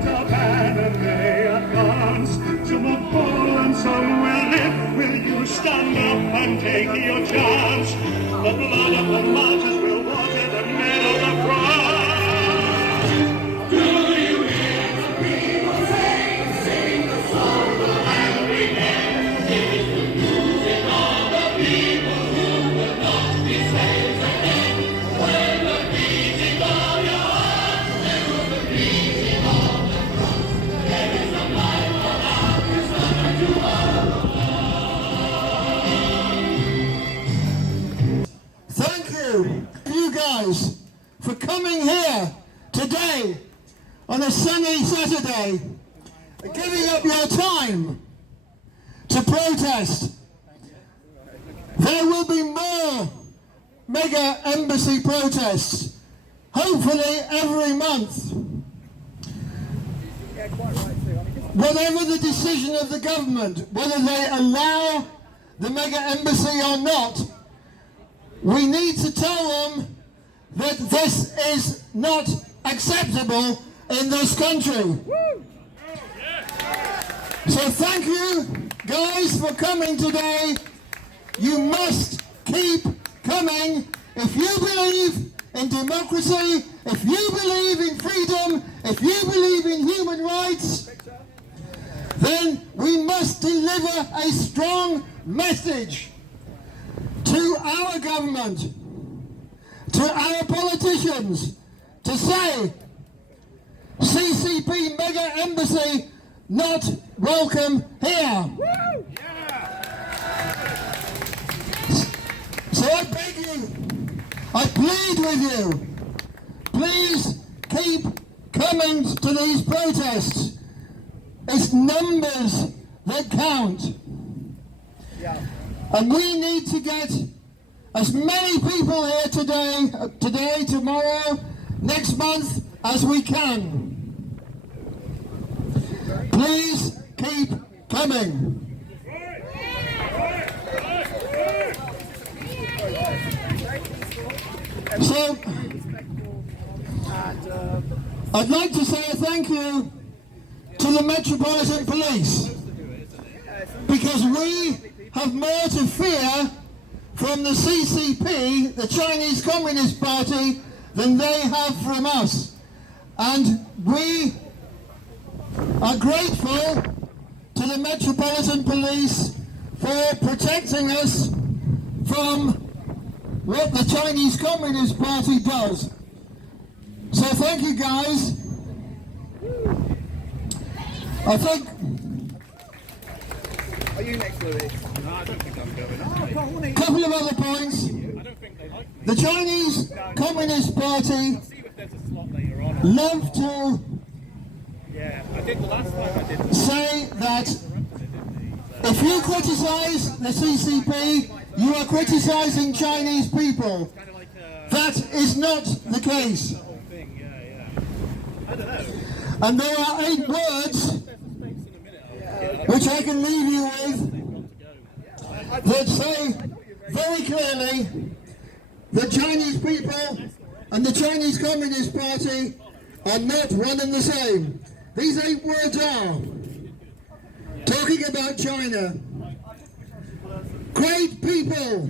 that our banner may advance. Some will fall and some will live. Will you stand up and take your chance? The blood of the martyrs will water the meadow of France. Do you hear the people sing the song of happiness? It is the music of the people who will not be slaves again. When the beating of your heart echoes the beating of the drum, there is a light for our return to our Thank you guys, for coming here today on a sunny Saturday, giving up your time to protest. There will be more mega embassy protests, hopefully every month. Whatever the decision of the government, whether they allow the mega embassy or not, we need to tell them that this is not acceptable in this country. So thank you guys for coming today. You must keep coming. If you believe in democracy, if you believe in freedom, if you believe in human rights, then we must deliver a strong message to our government, to our politicians, to say, CCP mega embassy not welcome here. So I beg you, I plead with you, please keep coming to these protests. It's numbers that count. And we need to get as many people here today, tomorrow, next month, as we can. Please keep coming. So, I'd like to say a thank you to the Metropolitan Police, because we have more to fear from the CCP, the Chinese Communist Party, than they have from us. And we are grateful to the Metropolitan Police for protecting us from what the Chinese Communist Party does. So thank you guys. I think... Are you next, Louis? No, I don't think I'm going. Couple of other points. The Chinese Communist Party love to say that if you criticize the CCP, you are criticizing Chinese people. That is not the case. And there are 8 words which I can leave you with that say very clearly that Chinese people and the Chinese Communist Party are not one and the same. These 8 words are: talking about China, great people,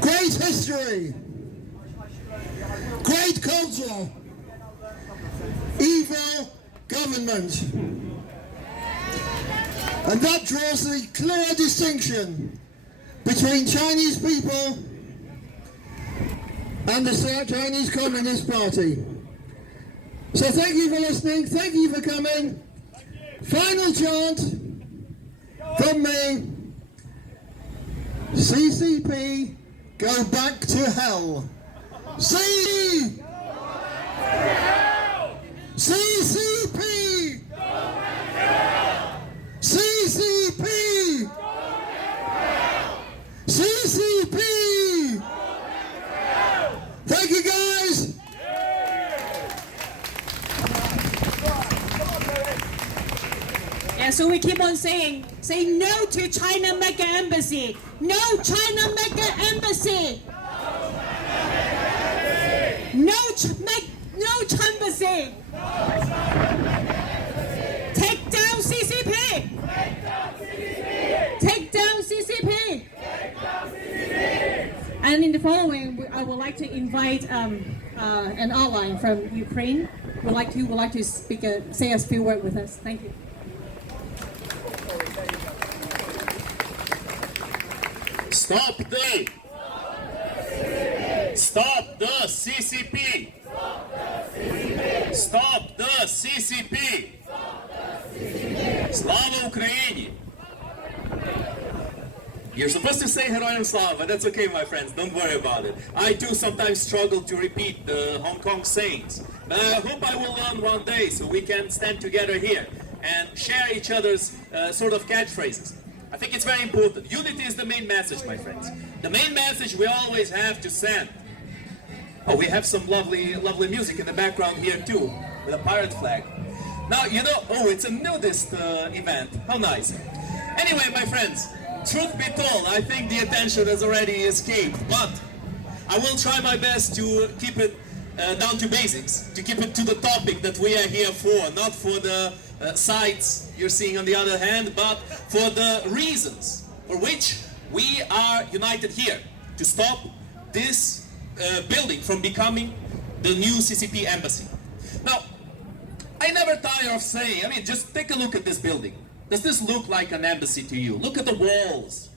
great history, great culture, evil government. And that draws the clear distinction between Chinese people and the Chinese Communist Party. So thank you for listening, thank you for coming. Final chant from me: CCP, go back to hell. CCP! CCP! CCP! Thank you guys! Yeah, so we keep on saying no to China mega embassy. No China mega embassy. No China embassy. embassy. Take down CCP. Take down CCP. And in the following, I would like to invite an outline from Ukraine. Would like to speak, say a few words with us. Thank you. Stop the CCP! Stop the CCP! Slava Ukraini! You're supposed to say Heroyam Slava, that's okay, my friends, don't worry about it. I too sometimes struggle to repeat the Hong Kong sayings, but I hope I will learn one day so we can stand together here and share each other's sort of catchphrases. I think it's very important. Unity is the main message, my friends. The main message we always have to send. Oh, we have some lovely music in the background here too, with a pirate flag. Now, you know, oh, it's a nudist event. How nice. Anyway, my friends, truth be told, I think the attention has already escaped, but I will try my best to keep it down to basics, to keep it to the topic that we are here for, not for the sights you're seeing on the other hand, but for the reasons for which we are united here, to stop this building from becoming the new CCP embassy. Now, I never tire of saying, I mean, just take a look at this building. Does this look like an embassy to you? Look at the walls.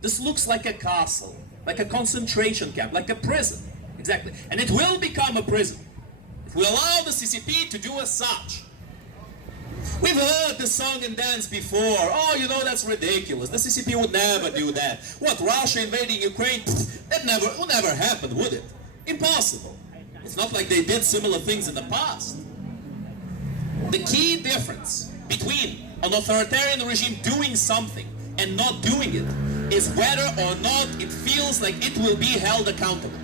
This looks like a castle, like a concentration camp, like a prison. Exactly. And it will become a prison if we allow the CCP to do as such. We've heard the song and dance before. Oh, you know, that's ridiculous. The CCP would never do that. What, Russia invading Ukraine? That would never happen, would it? Impossible. It's not like they did similar things in the past. The key difference between an authoritarian regime doing something and not doing it is whether or not it feels like it will be held accountable.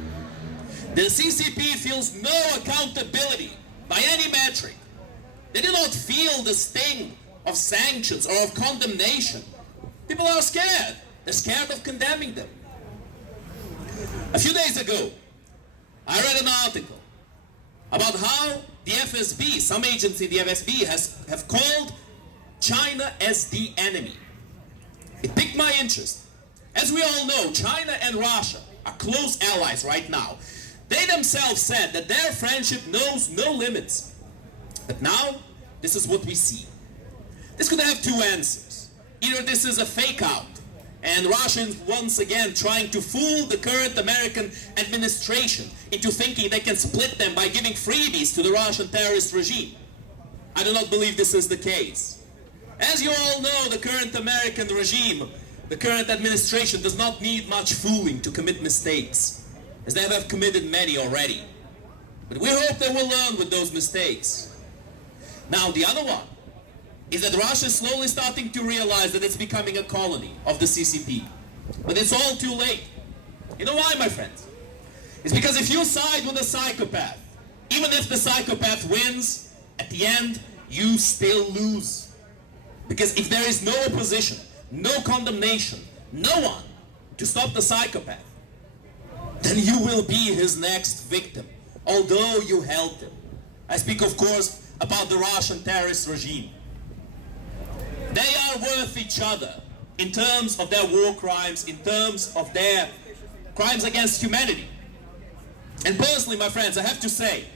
The CCP feels no accountability by any metric. They do not feel the sting of sanctions or of condemnation. People are scared. They're scared of condemning them. A few days ago, I read an article about how the FSB, some agents in the FSB have called China as the enemy. It piqued my interest. As we all know, China and Russia are close allies right now. They themselves said that their friendship knows no limits. But now, this is what we see. This could have two answers. Either this is a fake out, and Russians once again trying to fool the current American administration into thinking they can split them by giving freebies to the Russian terrorist regime. I do not believe this is the case. As you all know, the current American regime, the current administration does not need much fooling to commit mistakes, as they have committed many already. But we hope they will learn with those mistakes. Now, the other one is that Russia is slowly starting to realize that it's becoming a colony of the CCP. But it's all too late. You know why, my friends? It's because if you side with a psychopath, even if the psychopath wins, at the end, you still lose. Because if there is no opposition, no condemnation, no one to stop the psychopath, then you will be his next victim, although you helped him. I speak, of course, about the Russian terrorist regime. They are worth each other in terms of their war crimes, in terms of their crimes against humanity. And personally, my friends, I have to say,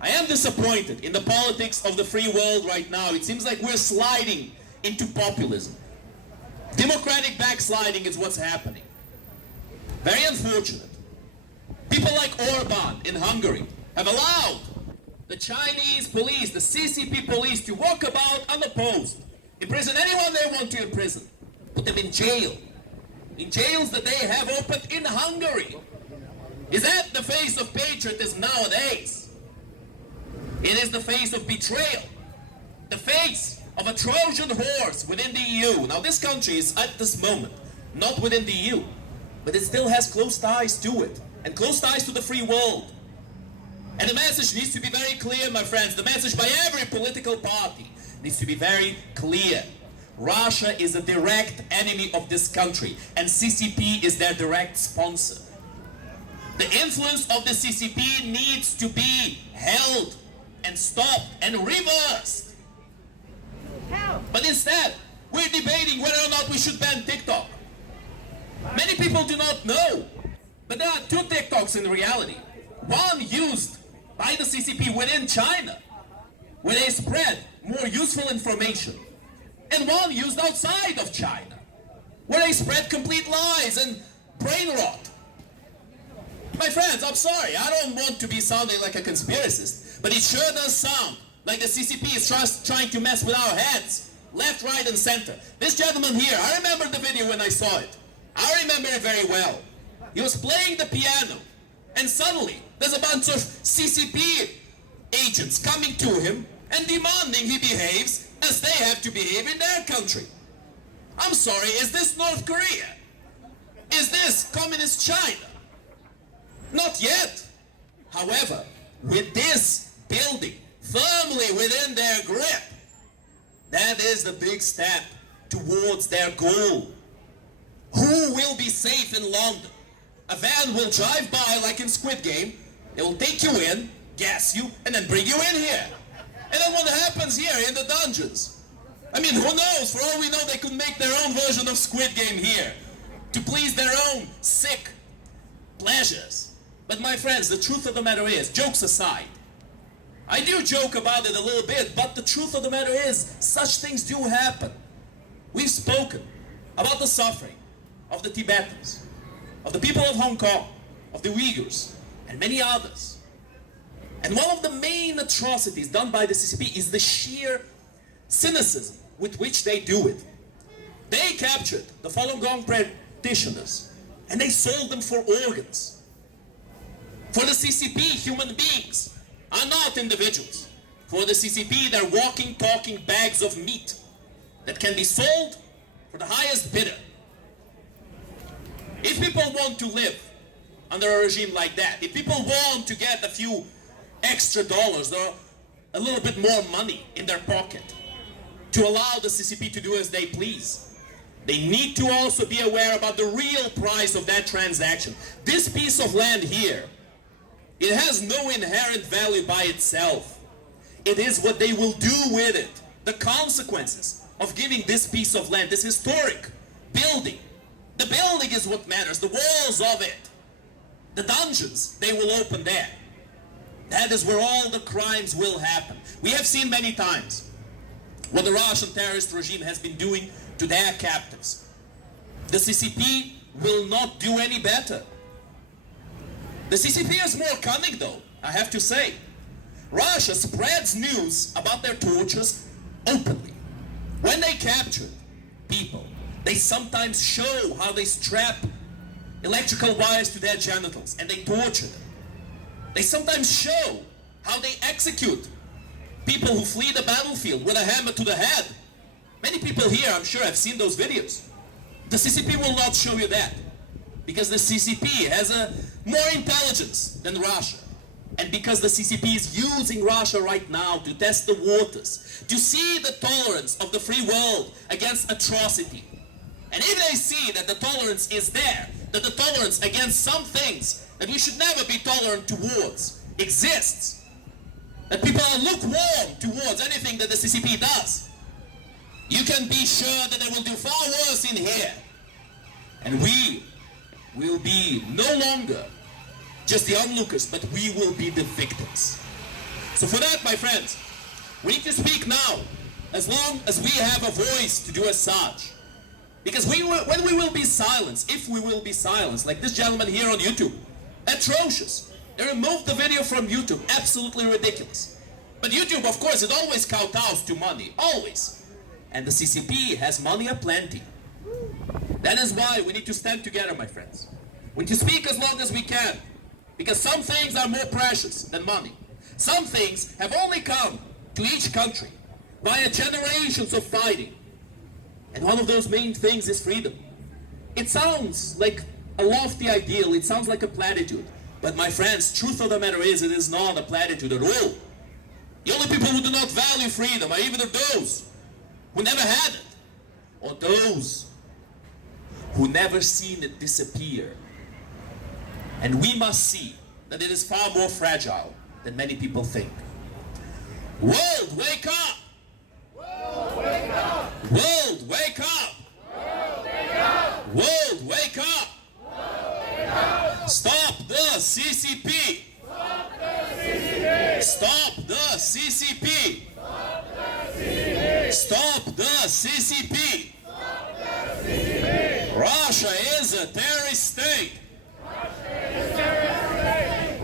I am disappointed in the politics of the free world right now. It seems like we're sliding into populism. Democratic backsliding is what's happening. Very unfortunate. People like Orban in Hungary have allowed the Chinese police, the CCP police, to walk about unopposed, imprison anyone they want to imprison, put them in jail, in jails that they have opened in Hungary. Is that the face of patriotism nowadays? It is the face of betrayal, the face of a Trojan horse within the EU. Now, this country is at this moment not within the EU, but it still has close ties to it, and close ties to the free world. And the message needs to be very clear, my friends. The message by every political party needs to be very clear. Russia is a direct enemy of this country, and CCP is their direct sponsor. The influence of the CCP needs to be held and stopped and reversed. But instead, we're debating whether or not we should ban TikTok. Many people do not know, but there are two TikToks in reality. One used by the CCP within China, where they spread more useful information, and one used outside of China, where they spread complete lies and brain rot. My friends, I'm sorry, I don't want to be sounding like a conspiracist, but it sure does sound like the CCP is just trying to mess with our heads, left, right, and center. This gentleman here, I remember the video when I saw it. I remember it very well. He was playing the piano, and suddenly there's a bunch of CCP agents coming to him and demanding he behaves as they have to behave in their country. I'm sorry, is this North Korea? Is this communist China? Not yet. However, with this building firmly within their grip, that is the big step towards their goal. Who will be safe in London? A van will drive by like in Squid Game, they will take you in, gas you, and then bring you in here. And then what happens here in the dungeons? I mean, who knows? For all we know, they could make their own version of Squid Game here to please their own sick pleasures. But my friends, the truth of the matter is, jokes aside, I do joke about it a little bit, but the truth of the matter is, such things do happen. We've spoken about the suffering of the Tibetans, of the people of Hong Kong, of the Uyghurs, and many others. And one of the main atrocities done by the CCP is the sheer cynicism with which they do it. They captured the Falun Gong practitioners and they sold them for organs. For the CCP, human beings are not individuals. For the CCP, they're walking, talking bags of meat that can be sold for the highest bidder. If people want to live under a regime like that, if people want to get a few extra dollars or a little bit more money in their pocket to allow the CCP to do as they please, they need to also be aware about the real price of that transaction. This piece of land here, it has no inherent value by itself. It is what they will do with it. The consequences of giving this piece of land, this historic building. The building is what matters, the walls of it. The dungeons, they will open there. That is where all the crimes will happen. We have seen many times what the Russian terrorist regime has been doing to their captives. The CCP will not do any better. The CCP is more cunning though, I have to say. Russia spreads news about their tortures openly. When they capture people, they sometimes show how they strap electrical wires to their genitals and they torture them. They sometimes show how they execute people who flee the battlefield with a hammer to the head. Many people here, I'm sure, have seen those videos. The CCP will not show you that because the CCP has more intelligence than Russia. And because the CCP is using Russia right now to test the waters, to see the tolerance of the free world against atrocity. And if they see that the tolerance is there, that the tolerance against some things that we should never be tolerant towards exists, that people are lukewarm towards anything that the CCP does, you can be sure that they will do far worse in here. And we will be no longer just the onlookers, but we will be the victims. So for that, my friends, we need to speak now, as long as we have a voice to do as such. Because when we will be silenced, if we will be silenced, like this gentleman here on YouTube, atrocious. They removed the video from YouTube, absolutely ridiculous. But YouTube, of course, it always kowtows to money, always. And the CCP has money aplenty. That is why we need to stand together, my friends. We need to speak as long as we can. Because some things are more precious than money. Some things have only come to each country via generations of fighting. And one of those main things is freedom. It sounds like a lofty ideal, it sounds like a platitude. But my friends, truth of the matter is, it is not a platitude at all. The only people who do not value freedom are either those who never had it, or those who never seen it disappear. And we must see that it is far more fragile than many people think. World, wake up! World, wake up! World, wake up! World, wake up! Stop the CCP! Stop the CCP! Stop the CCP! Russia is a terrorist state!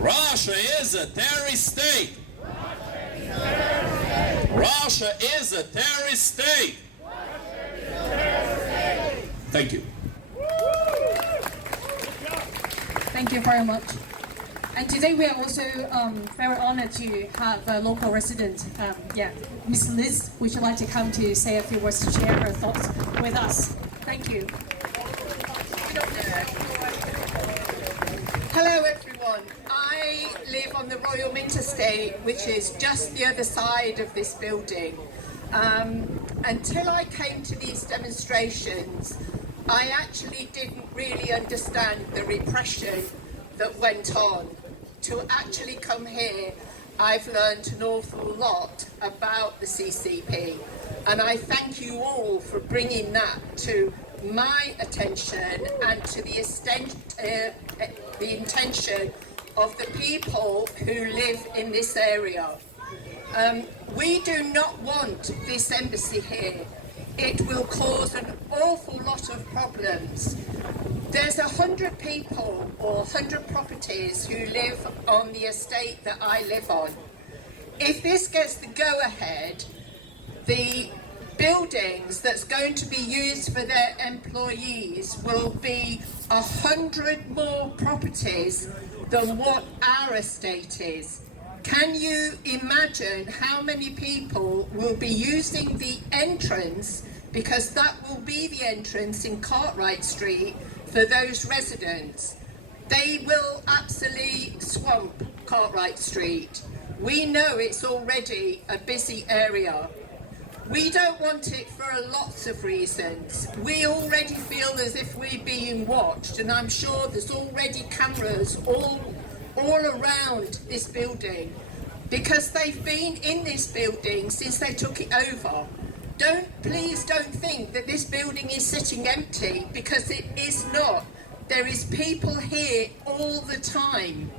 Russia is a terrorist state! Russia is a terrorist state! Thank you. Thank you very much. And today we are also very honored to have a local resident, Miss Liz, would you like to come to say a few words to share her thoughts with us? Thank you. Hello everyone. I live on the Royal Mint Estate, which is just the other side of this building. Until I came to these demonstrations, I actually didn't really understand the repression that went on. To actually come here, I've learned an awful lot about the CCP, and I thank you all for bringing that to my attention and to the intention of the people who live in this area. We do not want this embassy here. It will cause an awful lot of problems. There's 100 people or 100 properties who live on the estate that I live on. If this gets the go-ahead, the buildings that's going to be used for their employees will be 100 more properties than what our estate is. Can you imagine how many people will be using the entrance, because that will be the entrance in Cartwright Street for those residents? They will absolutely swamp Cartwright Street. We know it's already a busy area. We don't want it for lots of reasons. We already feel as if we're being watched, and I'm sure there's already cameras all around this building, because they've been in this building since they took it over. Please don't think that this building is sitting empty, because it is not. There is people here all the time.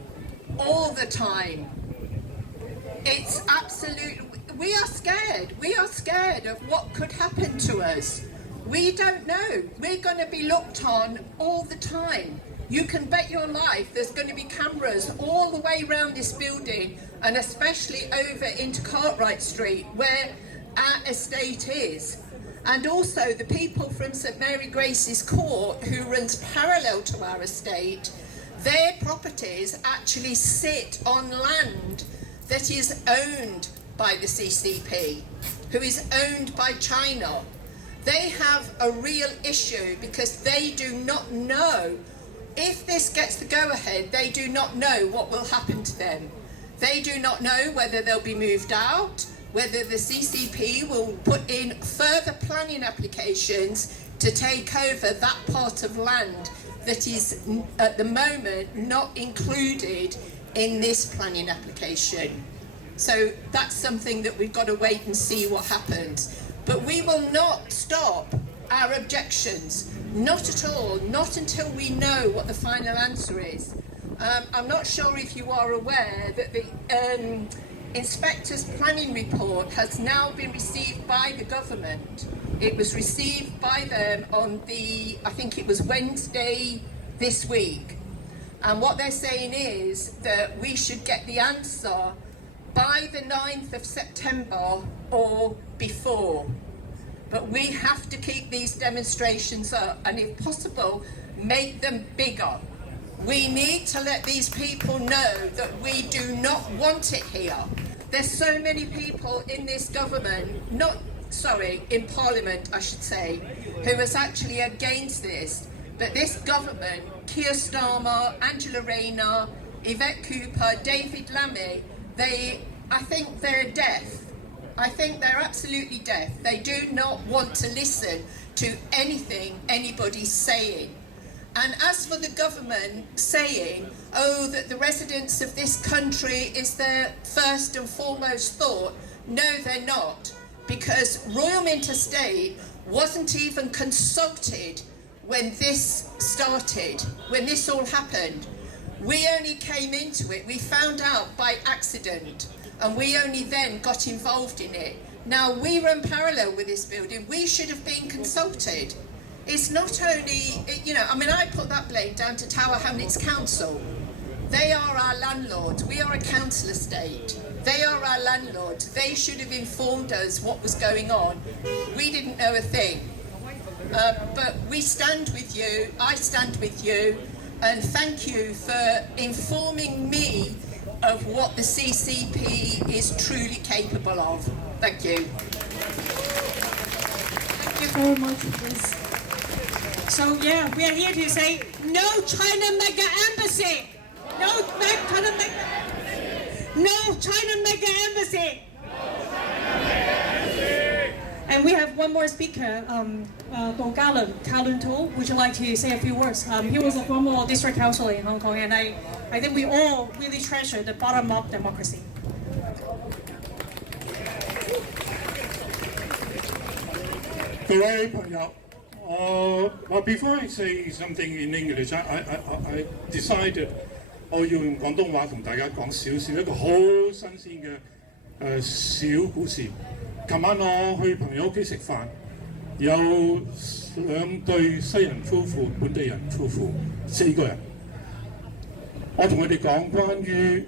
It's absolute. We are scared. We are scared of what could happen to us. We don't know. We're going to be looked on all the time. You can bet your life there's going to be cameras all the way around this building, and especially over into Cartwright Street, where our estate is. And also the people from St Mary Grace's Court, who runs parallel to our estate, their properties actually sit on land that is owned by the CCP, who is owned by China. They have a real issue because they do not know. If this gets the go-ahead, they do not know what will happen to them. They do not know whether they'll be moved out, whether the CCP will put in further planning applications to take over that part of land that is at the moment not included in this planning application. So that's something that we've got to wait and see what happens. But we will not stop our objections, not at all, not until we know what the final answer is. I'm not sure if you are aware that the Inspector's planning report has now been received by the government. It was received by them on I think it was Wednesday this week. And what they're saying is that we should get the answer by the 9th of September or before. But we have to keep these demonstrations up, and if possible, make them bigger. We need to let these people know that we do not want it here. There's so many people in this government, in Parliament I should say, who is actually against this. But this government, Keir Starmer, Angela Rayner, Yvette Cooper, David Lammy, I think they're deaf. I think they're absolutely deaf. They do not want to listen to anything anybody's saying. And as for the government saying, that the residents of this country is their first and foremost thought, No, they're not, because Royal Mint Estate wasn't even consulted when this started, when this all happened. We only came into it, we found out by accident, and we only then got involved in it. Now, we run parallel with this building, we should have been consulted. It's not only, you know, I mean, I put that blame down to Tower Hamlets Council. They are our landlords, we are a council estate. They are our landlords, they should have informed us what was going on. We didn't know a thing. But we stand with you, I stand with you, and thank you for informing me of what the CCP is truly capable of. Thank you. Thank you very much, Liz. So yeah, we are here to say no China mega embassy. No China mega embassy. And we have one more speaker, Callan Toh. Would you like to say a few words? He was a former district councillor in Hong Kong, and I think we all really treasure the bottom-up democracy. Well, before I say something in English, I decided 我要用廣東話同大家講少少一個好新鮮嘅小故事。琴晚我去朋友屋企食飯，有2對西人夫婦、本地人夫婦，4個人。我同佢哋講關於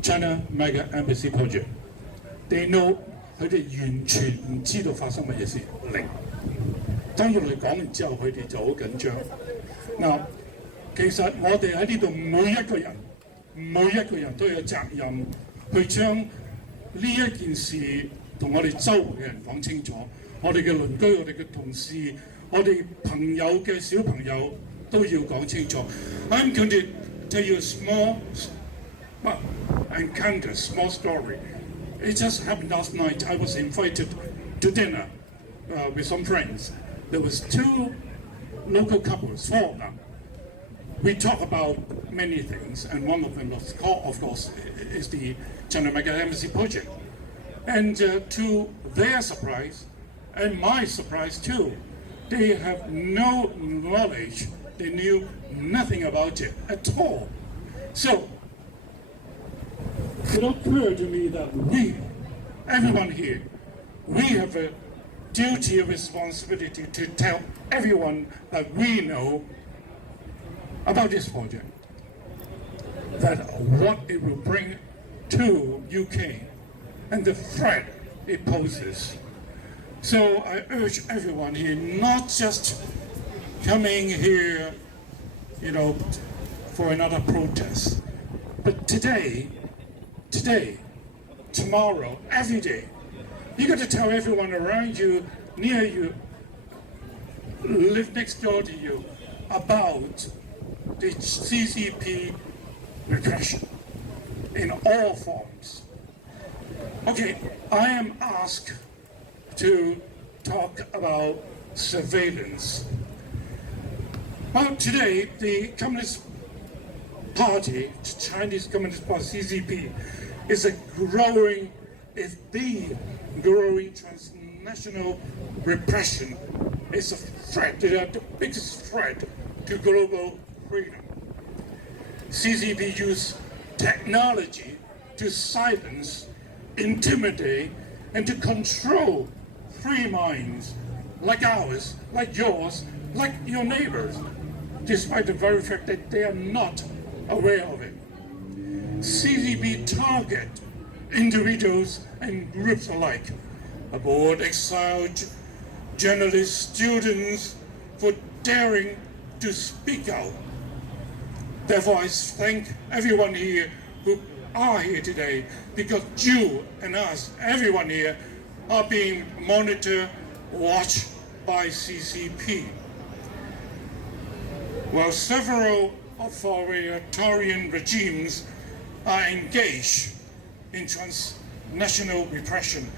China Mega Embassy Project。They know 佢哋完全唔知道發生乜嘢事，零。當然我哋講完之後，佢哋就好緊張。嗱，其實我哋喺呢度每一個人都有責任去將呢一件事同我哋周圍嘅人講清楚，我哋嘅鄰居、我哋嘅同事、我哋朋友嘅小朋友都要講清楚。I'm going to tell you a small encounter, small story. It just happened last night. I was invited to dinner with some friends. There was 2 local couples, 4 of them. We talk about many things, and one of them, of course, is the China Mega Embassy project. And to their surprise, and my surprise too, they have no knowledge, they knew nothing about it at all. So, it occurred to me that we, everyone here, we have a duty, a responsibility to tell everyone that we know about this project, that what it will bring to UK and the threat it poses. So I urge everyone here, not just coming here, you know, for another protest, but today, tomorrow, every day, you got to tell everyone around you, near you, live next door to you, about the CCP repression in all forms. Okay, I am asked to talk about surveillance. Well, today, the Communist Party, Chinese Communist Party, CCP, is the growing transnational repression. It's a threat, the biggest threat to global freedom. CCP use technology to silence, intimidate, and to control free minds like ours, like yours, like your neighbors, despite the very fact that they are not aware of it. CCP target individuals and groups alike, aboard exiled journalists, students, for daring to speak out. Therefore, I thank everyone here who are here today, because you and us, everyone here, are being monitored, watched by CCP. While several authoritarian regimes are engaged in transnational repression,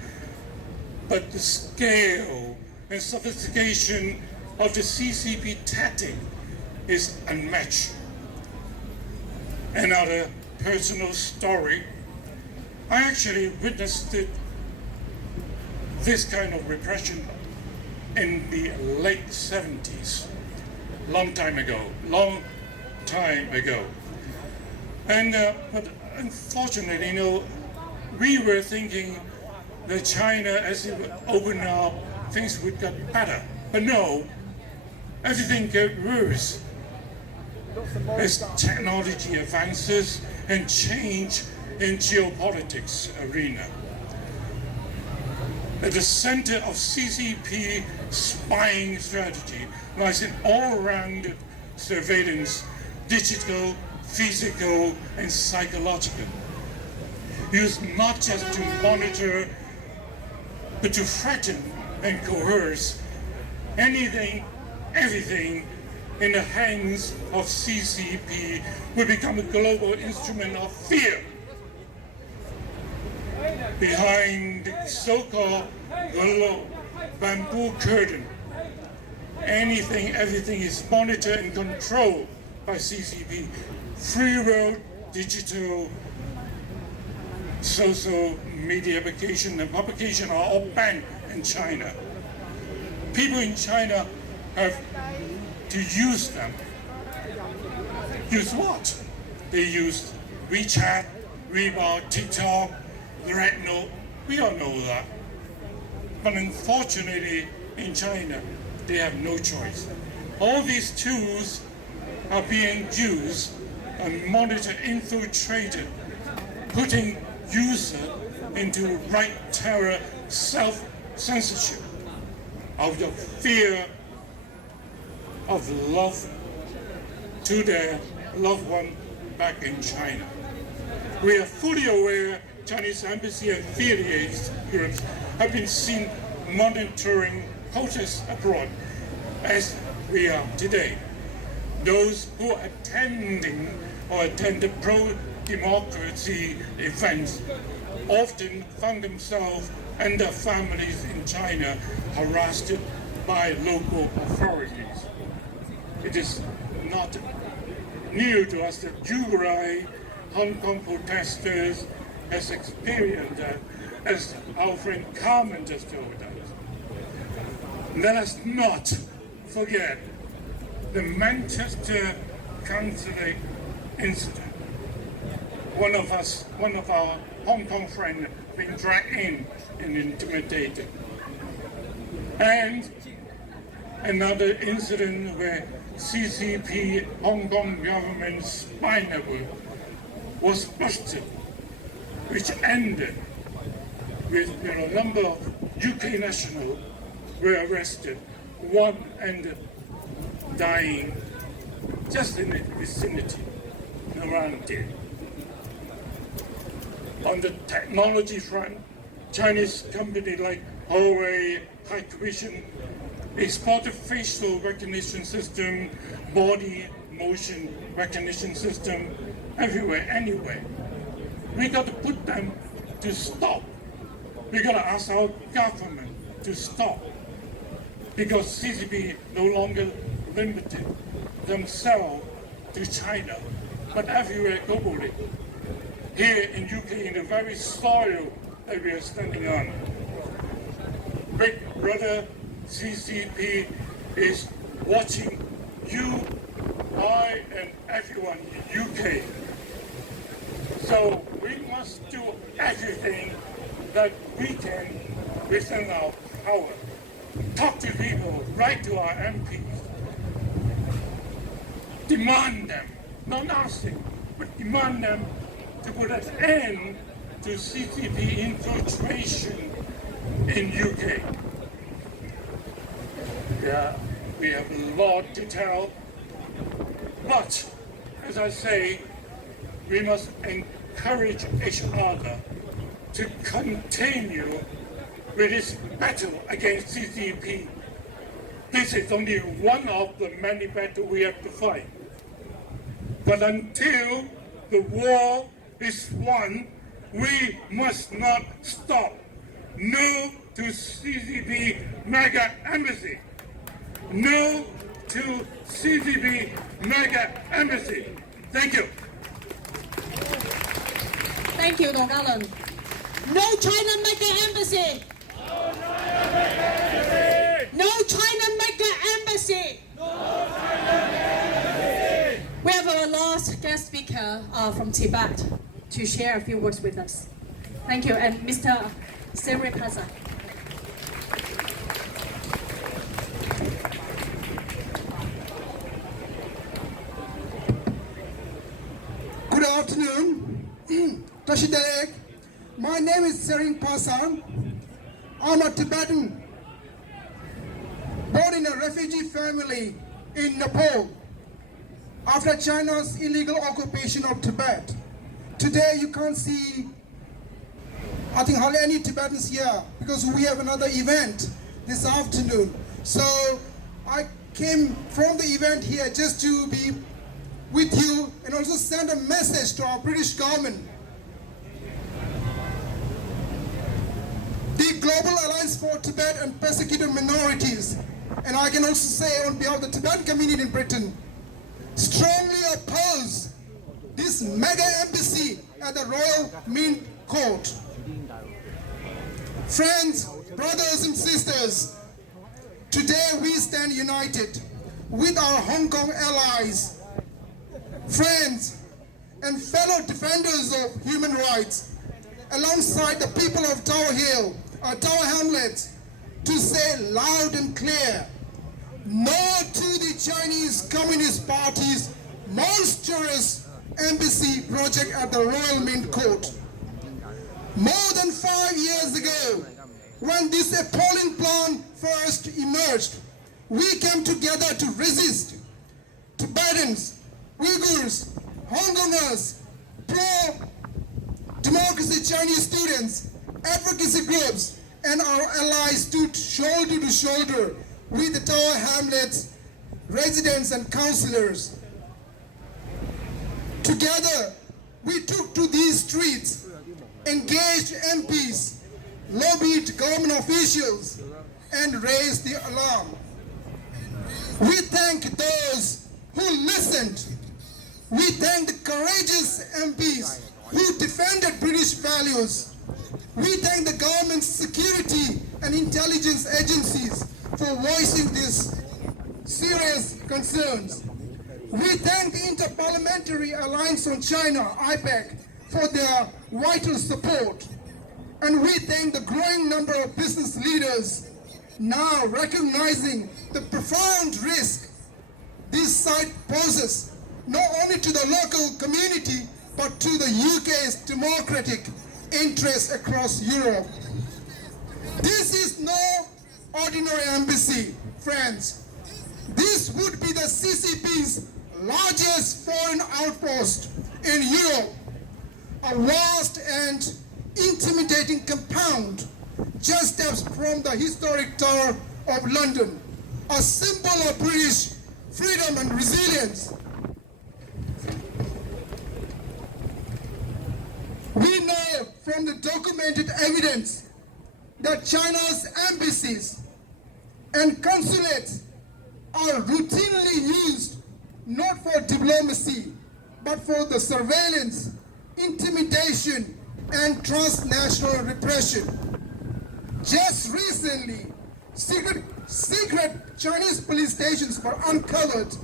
but the scale and sophistication of the CCP tactic is unmatched. Another personal story, I actually witnessed it this kind of repression in the late 70s, long time ago. And but unfortunately, we were thinking that China, as it would open up, things would get better. But no, everything got worse as technology advances and change in geopolitics arena. At the center of CCP spying strategy lies an all-round surveillance, digital, physical, and psychological, used not just to monitor, but to threaten and coerce anything, everything in the hands of CCP will become a global instrument of fear. Behind the so-called bamboo curtain, anything, everything is monitored and controlled by CCP. Free world, digital, social media application and publication are all banned in China. People in China have to use them. Use what? They use WeChat, Weibo, TikTok, Red Note. We all know that. But unfortunately, in China, they have no choice. All these tools are being used and monitored, infiltrated, putting users into right terror, self-censorship, out of fear of love to their loved one back in China. We are fully aware Chinese embassy affiliates groups have been seen monitoring protests abroad as we are today. Those who are attending or attended pro-democracy events often found themselves and their families in China harassed by local authorities. It is not new to us that URI, Hong Kong protesters, has experienced that, as our friend Carmen just told us. Let us not forget the Manchester consulate incident. One of our Hong Kong friends being dragged in and intimidated. And another incident where CCP Hong Kong government spy network was busted, which ended with a number of UK nationals were arrested. One ended dying just in the vicinity around there. On the technology front, Chinese companies like Huawei, Hikvision exported facial recognition system, body motion recognition system, everywhere, anywhere. We got to put them to stop. We got to ask our government to stop, because CCP no longer limited themselves to China, but everywhere globally. Here in UK, in the very soil that we are standing on, Big Brother CCP is watching you, I, and everyone in UK. So we must do everything that we can within our power. Talk to people, write to our MPs. Demand them, not asking, but demand them to put an end to CCP infiltration in UK. Yeah, we have a lot to tell, but as I say, we must encourage each other to continue with this battle against CCP. This is only one of the many battles we have to fight. But until the war is won, we must not stop. No to CCP mega embassy. No to CCP mega embassy. Thank you. Thank you, 杜家麟. No China mega embassy. No China mega embassy. We have our last guest speaker from Tibet to share a few words with us. Thank you, and Mr. Siri Paza. Good afternoon. Tashidelek. My name is Sering Pasan. I'm a Tibetan, born in a refugee family in Nepal after China's illegal occupation of Tibet. Today you can't see, I think, hardly any Tibetans here because we have another event this afternoon. So I came from the event here just to be with you and also send a message to our British government. The Global Alliance for Tibet and Persecuted Minorities, and I can also say on behalf of the Tibetan community in Britain, strongly oppose this mega embassy at the Royal Mint Court. Friends, brothers and sisters, today we stand united with our Hong Kong allies, friends, and fellow defenders of human rights, alongside the people of Tower Hill, Tower Hamlets, to say loud and clear, no to the Chinese Communist Party's monstrous embassy project at the Royal Mint Court. More than 5 years ago, when this appalling plan first emerged, we came together to resist. Tibetans, Uyghurs, Hong Kongers, pro-democracy Chinese students, advocacy groups, and our allies stood shoulder to shoulder with the Tower Hamlets residents and councillors. Together, we took to these streets, engaged MPs, lobbied government officials, and raised the alarm. We thank those who listened. We thank the courageous MPs who defended British values. We thank the government's security and intelligence agencies for voicing these serious concerns. We thank the Inter-Parliamentary Alliance on China, IPAC, for their vital support. And we thank the growing number of business leaders now recognizing the profound risk this site poses, not only to the local community, but to the UK's democratic interests across Europe. This is no ordinary embassy, friends. This would be the CCP's largest foreign outpost in Europe, a vast and intimidating compound just steps from the historic Tower of London, a symbol of British freedom and resilience. We know from the documented evidence that China's embassies and consulates are routinely used not for diplomacy, but for the surveillance, intimidation, and transnational repression. Just recently, secret Chinese police stations were uncovered,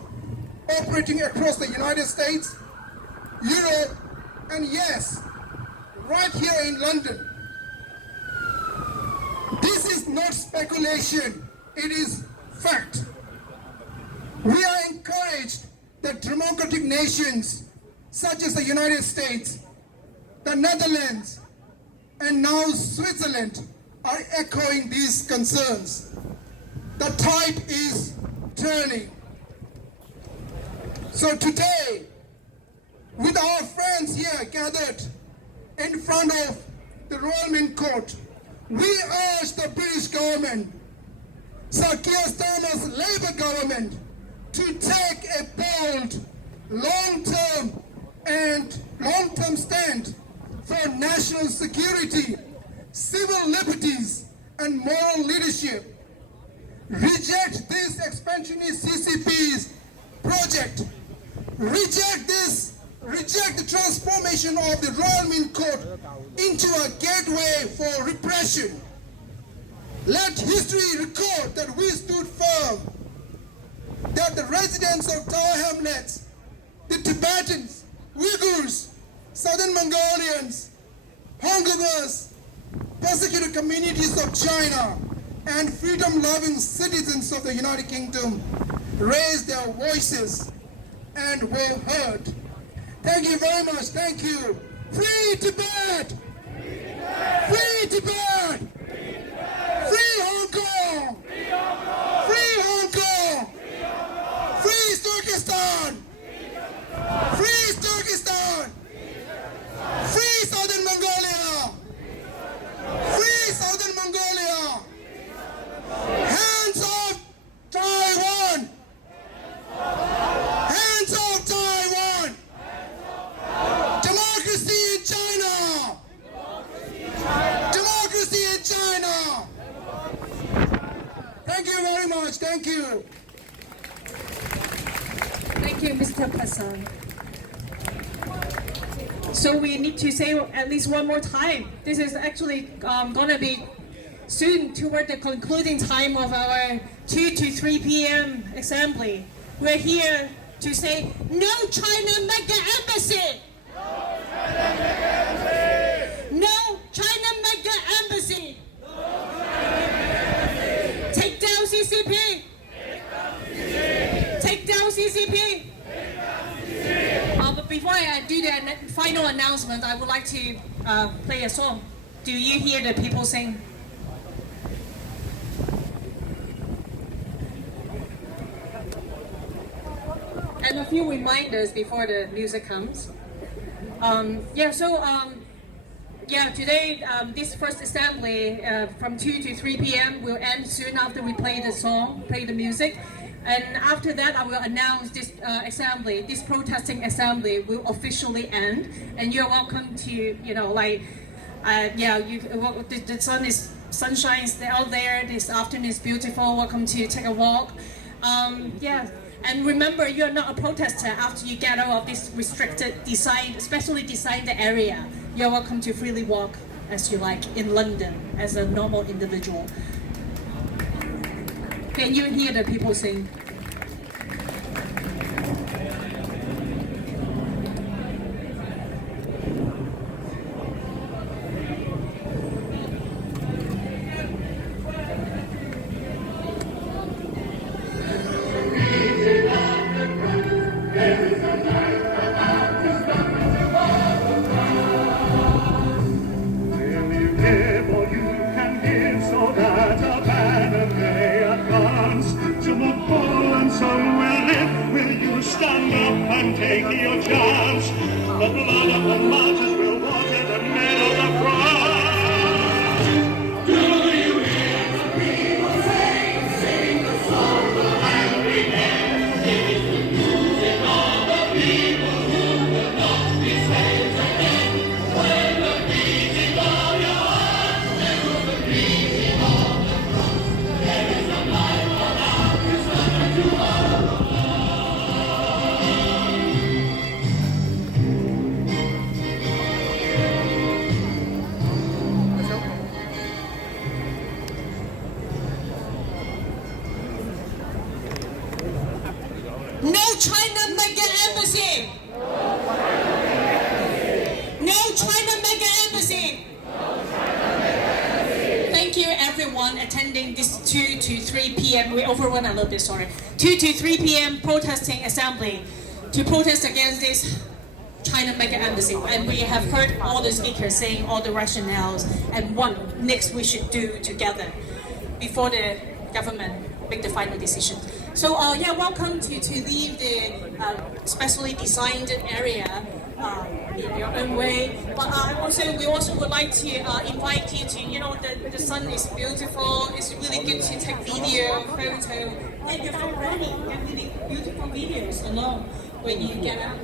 operating across the United States, Europe, and yes, right here in London. This is not speculation, it is fact. We are encouraged that democratic nations such as the United States, the Netherlands, and now Switzerland are echoing these concerns. The tide is turning. So today, with our friends here gathered in front of the Royal Mint Court, we urge the British government, Sir Keir Starmer's Labour government, to take a bold, long-term stand for national security, civil liberties, and moral leadership. Reject this expansionist CCP's project. Reject the transformation of the Royal Mint Court into a gateway for repression. Let history record that we stood firm, that the residents of Tower Hamlets, the Tibetans, Uyghurs, Southern Mongolians, Hong Kongers, persecuted communities of China, and freedom-loving citizens of the United Kingdom raised their voices and were heard. Thank you very much. Thank you. Free Tibet! Free Tibet! Free Hong Kong! Free Hong Kong! Free Turkestan! Free Turkestan! Free Southern Mongolia! Free Southern Mongolia! Hands off Taiwan! Hands off Taiwan! Democracy in China! Democracy in China! Thank you very much. Thank you. Thank you, Mr. Passan. So we need to say at least one more time. This is actually gonna be soon toward the concluding time of our 2 to 3 p.m. assembly. We're here to say, no China mega embassy! No China mega embassy! Take down CCP! Take down CCP! But before I do the final announcement, I would like to play a song. Do you hear the people sing? And a few reminders before the music comes. Today, this first assembly from 2 to 3 p.m. will end soon after we play the song, play the music. And after that, I will announce this assembly, this protesting assembly will officially end. And you're welcome to, the sun shines out there, this afternoon is beautiful, welcome to take a walk. And remember, you're not a protester after you get out of this restricted, specially designed area. You're welcome to freely walk as you like in London as a normal individual. Can you hear the people sing? Take your chance. The blood of the martyrs will water the meadows of France. Do you hear the people sing the song of happy end? It is the music of the people who will not be slaves again. When the beating of your heart echoes the beating of the drum, there is a light for now, it's nothing to overcome. No China mega embassy! No China mega embassy! Thank you everyone attending this 2 to 3 p.m. We overrun a little bit, sorry. 2 to 3 p.m. protesting assembly to protest against this China mega embassy. And we have heard all the speakers saying all the rationales and what next we should do together before the government make the final decision. So welcome to leave the specially designed area in your own way. But we also would like to invite you to, the sun is beautiful. It's really good to take video, photo. Get your phone ready. Get really beautiful videos along when you get out.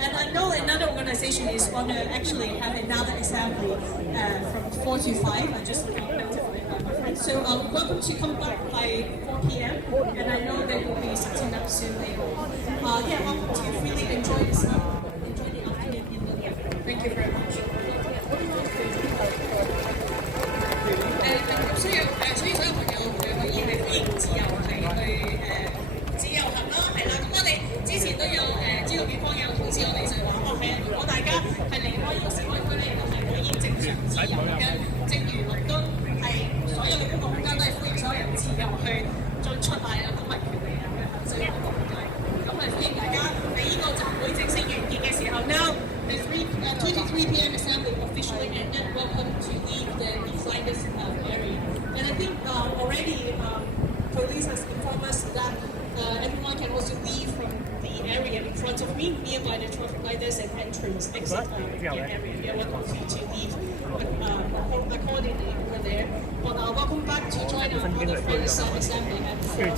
And I know another organization is going to actually have another assembly from 4 to 5. I just notified my friends. So welcome to come back by 4 p.m. And I know they will be setting up soon later. Welcome to really enjoy the sun. Enjoy the afternoon in London. Thank you very much. And also, 以自由自由行啦，係啦。咁我哋之前都有知道警方有通知我哋就係話，如果大家係離開呢個示威區咧，都係可以正常自由嘅。正如倫敦係所有嘅公共空間都係歡迎所有人自由去進出啊，有公民權利啊，享受呢個公共界。咁歡迎大家喺呢個集會正式完結嘅時候 ，Now the 23 p.m. assembly officially ended. Welcome to leave the Flanders area. And I think already police has informed us that everyone can also leave from the area in front of me, nearby the traffic light. There's an entrance exit area. You're welcome to leave accordingly over there. But welcome back to join our other friends assembly at 4.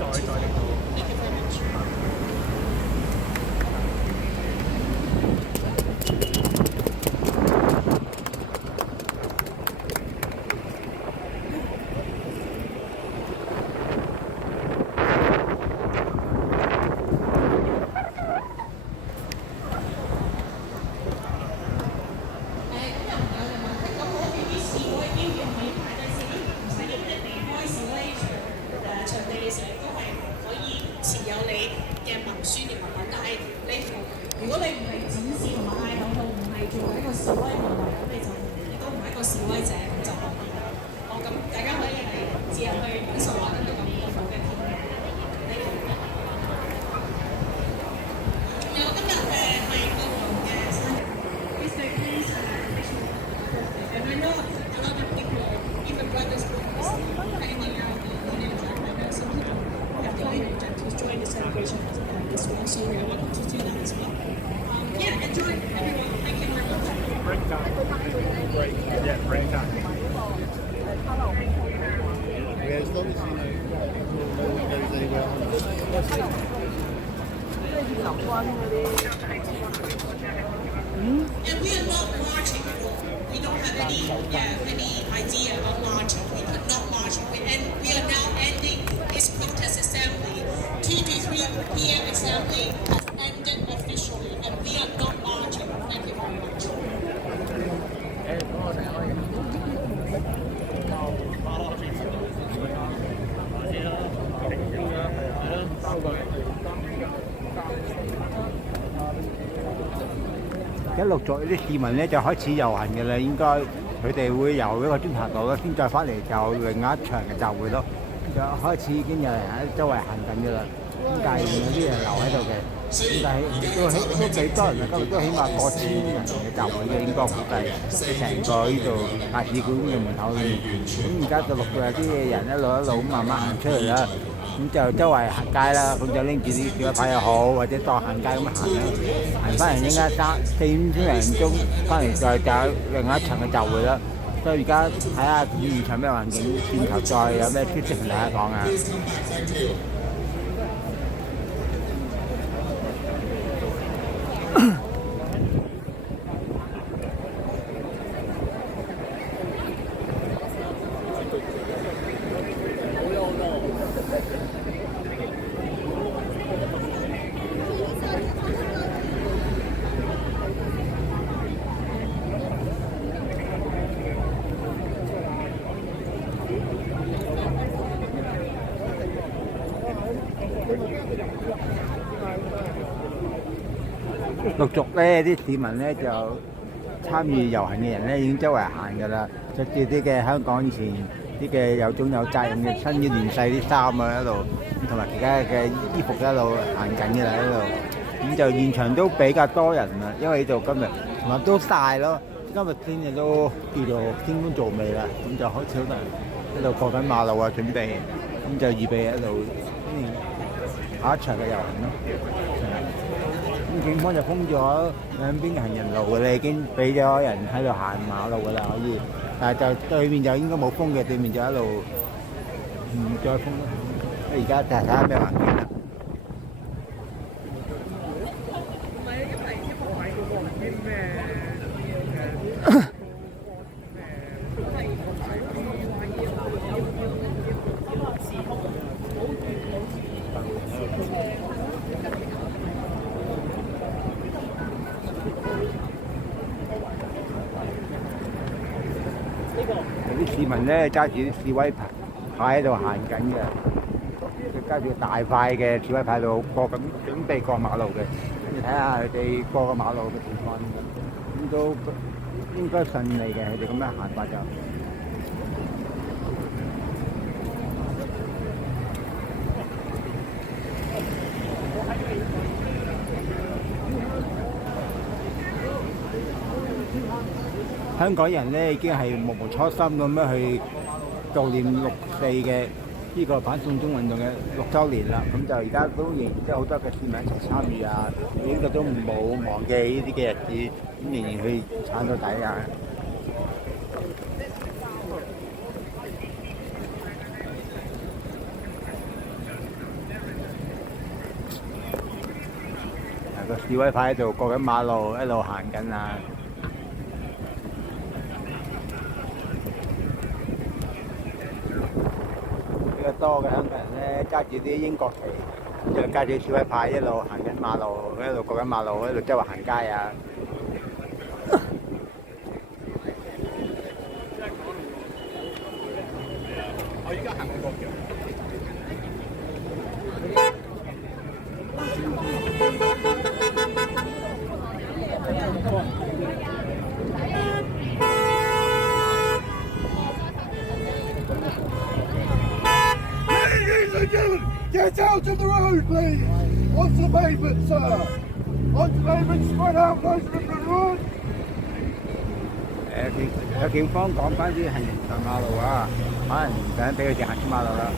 Thank you very much. 如果你唔係展示同埋嗌口號，唔係做一個示威行為，咁你都唔係一個示威者，咁就可以啦。咁大家可以係自由去感受下呢個咁好嘅天氣。仲有今日係國王嘅生日 ，It's the Queen's birthday, and I know a lot of people, even brothers from hanging out in Union Jack. I know some people have the Union Jack to join the celebration as well, so you're welcome to do that as well. Yeah, enjoy everyone. Thank you very much. Break time. Break. Yeah, break time. Yeah, as long as you know it goes anywhere. And we are not marching. We don't have any idea of marching. We are not marching. We are now ending this protest assembly. 2 to 3 p.m. assembly has ended officially, and we are not marching. Thank you very much. 一陸續啲市民咧就開始遊行嘅啦，應該佢哋會由一個專行道咧，先再翻嚟就另一場嘅集會咯。就開始已經有人喺周圍行緊嘅啦，咁但係有啲人留喺度嘅，咁但係都幾多人啊！今日都起碼過千人嘅集會嘅，應該估計喺成個呢度大使館嘅門口裏面。咁而家就陸續有啲人一路咁慢慢行出嚟啦。咁就周圍行街啦，咁就拎住啲小牌又好，或者當行街咁行啦，行翻嚟應該4、5千人鐘翻嚟再搞另一場嘅集會啦。所以而家睇下現場咩環境，轉頭再有咩消息同大家講啊！陸續咧啲市民咧就參與遊行嘅人咧已經周圍行㗎啦，着住啲嘅香港以前啲嘅有種有責任嘅新於亂世啲衫啊一路，同埋其他嘅衣服一路行緊㗎啦一路，咁就現場都比較多人啦，因為呢度今日同埋都曬咯，今日天氣都叫做天公造美啦，咁就開始好多人喺度過緊馬路啊準備，咁就預備喺度下一場嘅遊行咯。咁警方就封咗兩邊行人路嘅咧，已經俾咗人喺度行馬路㗎啦，可以。但係就對面就應該冇封嘅，對面就一路唔再封啦。而家就睇下咩環境啦。唔係，因為喺嗰個唔知咩有啲市民咧揸住啲示威牌喺度行緊嘅，揸住大塊嘅示威牌度過緊，準備過馬路嘅。跟住睇下佢哋過個馬路嘅情況，咁都應該順利嘅。佢哋咁樣行法就。香港人咧已經係無初心咁樣去悼念6·4嘅呢個反送中運動嘅6週年啦。咁就而家都仍然都好多嘅市民一齊參與啊，呢個都冇忘記呢啲嘅日子，咁仍然去撐到底啊！個示威牌喺度過緊馬路，一路行緊啊！比較多嘅香港人咧，揸住啲英國旗，就揸住示威牌，一路行緊馬路，一路過緊馬路，一路周圍行街啊！我而家行緊過橋。Get out of the road, please! Onto the pavement, sir! Onto the pavement, spread out, closer to the road! 有警方講翻啲行人上馬路啊，可能唔想俾佢哋行出馬路啦。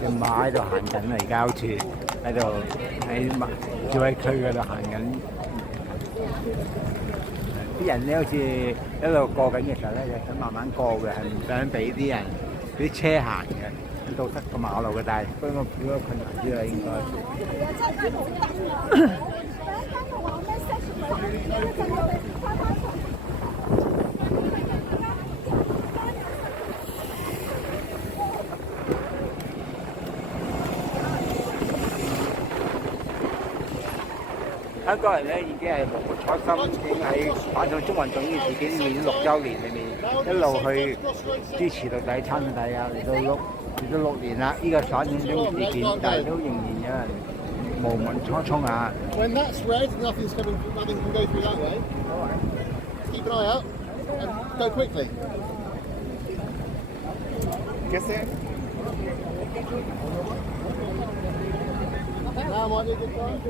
隻馬喺度行緊啊！而家好似喺度喺示威區嗰度行緊，啲人咧好似一路過緊嘅時候咧，就想慢慢過嘅，係唔想俾啲人俾啲車行嘅，到塞個馬路嘅，但係比較困難啲啦，應該。香港人咧已經係無初心，已經喺反送中運動呢件事件已經6週年裏面一路去支持到底、撐到底啊！嚟到6年啦，呢個反送中事件，但係都仍然有人無問初衷啊！When that's red, nothing can go through that way. All right. Keep an eye out and go quickly. Guess it. Now might be a good time.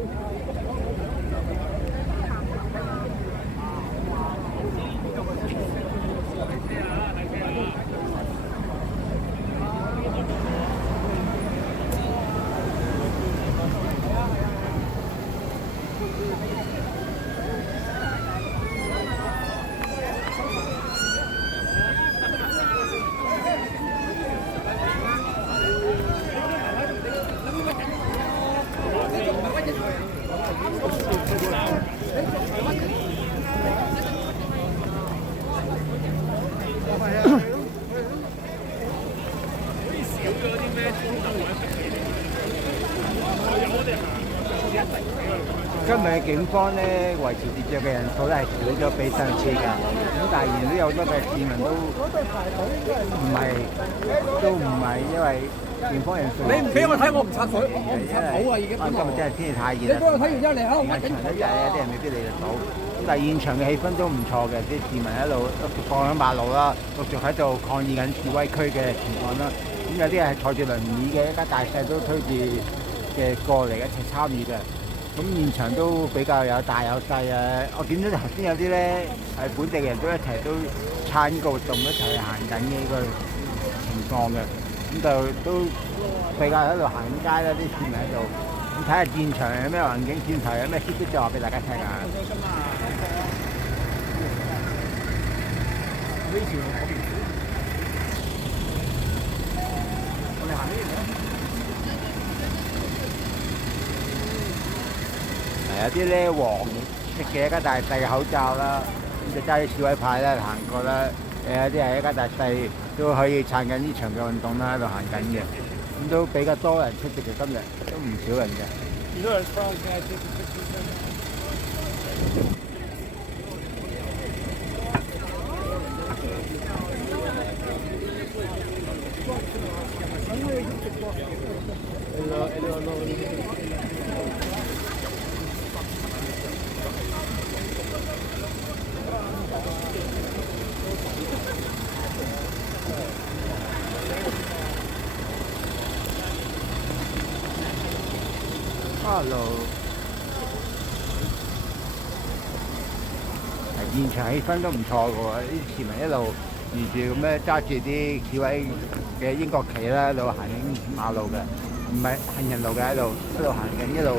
今日警方咧維持秩序嘅人數咧係少咗比上次㗎，咁但係仍然都有好多嘅市民都唔係因為警方人數。你唔俾我睇，我唔插水，我唔插口啊！已經。今日真係天氣太熱啦。你幫我睇完之後嚟喺度而家長得滯啊，啲人未必嚟得到。咁但係現場嘅氣氛都唔錯嘅，啲市民一路放緊馬路啦，陸續喺度抗議緊示威區嘅情況啦。咁有啲係坐住輪椅嘅，一家大細都推住嘅過嚟一齊參與嘅。咁現場都比較有大有細啊！我見到頭先有啲咧係本地嘅人都一齊都參與個活動，一齊行緊嘅呢個情況嘅，咁就都比較喺度行街啦，啲市民喺度。咁睇下現場有咩環境，轉頭有咩消息就話俾大家聽啊！我哋行呢邊。有啲咧黃色嘅一家大細嘅口罩啦，咁就揸啲示威牌啦行過啦。有啲係一家大細都可以撐緊呢場嘅運動啦，喺度行緊嘅。咁都比較多人出席嘅，今日都唔少人嘅。Hello， 現場氣氛都唔錯嘅喎，啲市民一路沿住咁樣揸住啲示威嘅英國旗啦，一路行緊馬路嘅，唔係行人路嘅，一路行緊，一路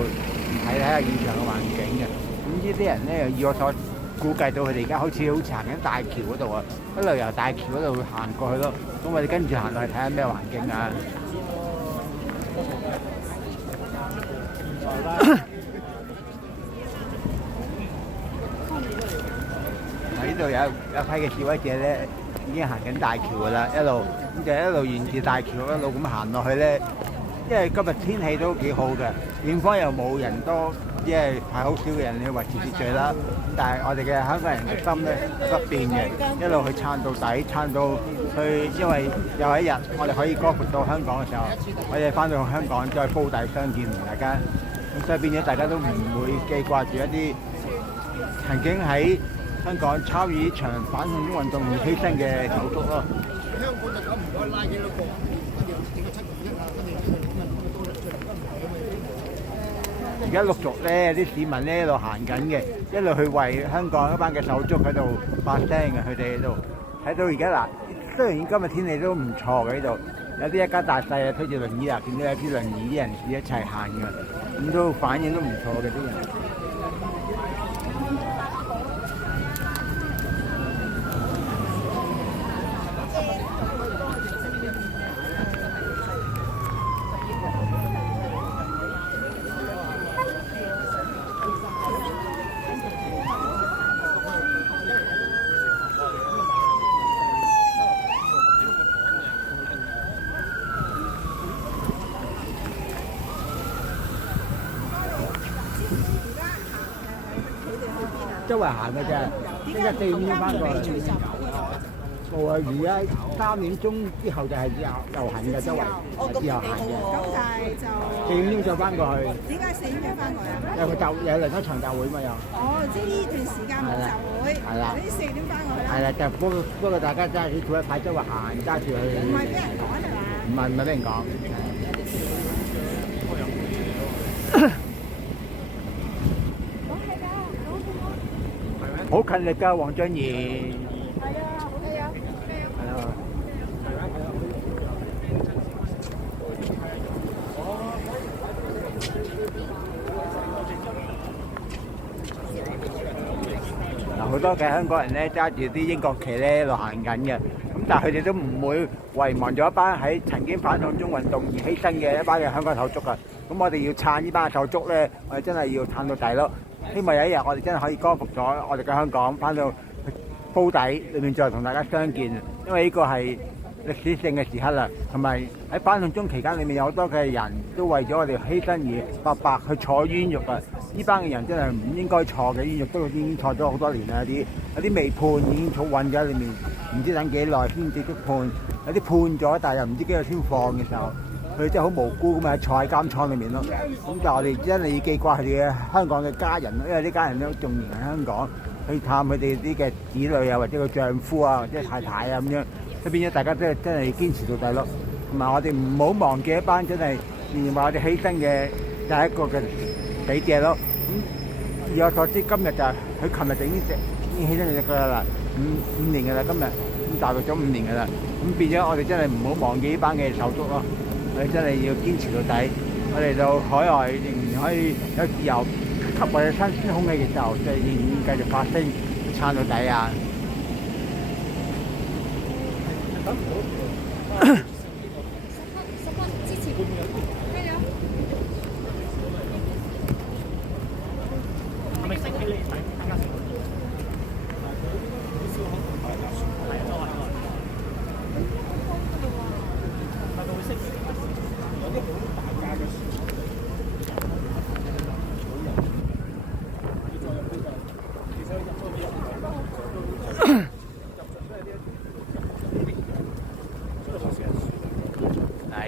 睇下現場嘅環境嘅。咁呢啲人咧，以我所估計到佢哋而家好似行緊大橋嗰度啊，一路由大橋嗰度行過去咯。咁我哋跟住行落去睇下咩環境啊！喺呢度有一批嘅示威者咧，已經行緊大橋噶啦，一路沿住大橋一路咁行落去咧。因為今日天氣都幾好嘅，遠方又冇人多，因為係好少嘅人去維持秩序啦。但係我哋嘅香港人嘅心咧係不變嘅，一路去撐到底，撐到去，因為有一日我哋可以光復到香港嘅時候，我哋翻到香港再煲底相見同大家。咁所以變咗大家都唔會記掛住一啲曾經喺香港參與場反送中運動而犧牲嘅手足咯。香港就咁唔該拉幾多個，而家陸續咧啲市民咧一路行緊嘅，一路去為香港一班嘅手足喺度發聲嘅，佢哋喺度睇到而家嗱，雖然今日天氣都唔錯嘅呢度，有啲一家大細啊推住輪椅啊，見到有啲輪椅啲人士一齊行嘅。咁都反應都唔錯嘅啲人。周圍行嘅啫，一4點翻過嚟。冇啊！而家3點鐘之後就係遊行嘅，周圍之後行嘅。咁但係就4點鐘再翻過去。點解4點鐘翻過去啊？有另一場集會嘛有。哦，即係呢段時間冇集會。係啦。你4點翻過去啦。係啦，就不過大家揸住嗰一排周圍行，揸住去。唔係俾人趕係嘛？唔係俾人趕。好勤力㗎，黃俊賢。係啊，好嘅啊。係啊。嗱，好多嘅香港人咧揸住啲英國旗咧一路行緊嘅，咁但係佢哋都唔會遺忘咗一班喺曾經反送中運動而犧牲嘅一班嘅香港手足啊！咁我哋要撐呢班手足咧，我哋真係要撐到底咯。希望有一日我哋真係可以光復咗我哋嘅香港，翻到煲底裏面再同大家相見，因為呢個係歷史性嘅時刻啦。同埋喺反送中期間裏面有好多嘅人都為咗我哋犧牲而白白去坐冤獄啊！呢班嘅人真係唔應該坐嘅冤獄，都已經坐咗好多年啦。有啲未判已經坐韞咗喺裏面，唔知等幾耐先至得判。有啲判咗，但係又唔知幾耐先放嘅時候。佢真係好無辜咁啊，坐喺監倉裏面咯。咁但係我哋真係要記掛佢哋嘅香港嘅家人咯，因為呢家人都仲仍喺香港，去探佢哋啲嘅子女啊，或者個丈夫啊，或者太太啊咁樣。所以變咗大家真係要堅持到底咯。同埋我哋唔好忘記一班真係仍然為我哋犧牲嘅第一個嘅死者咯。咁以我所知，今日就係佢琴日就已經犧牲咗佢啦，五年㗎啦，今日咁大約咗5年㗎啦。咁變咗我哋真係唔好忘記呢班嘅手足咯。我哋真係要堅持到底，我哋到海外仍然可以有自由吸我哋新鮮空氣嘅時候，就仍然繼續發聲撐到底啊！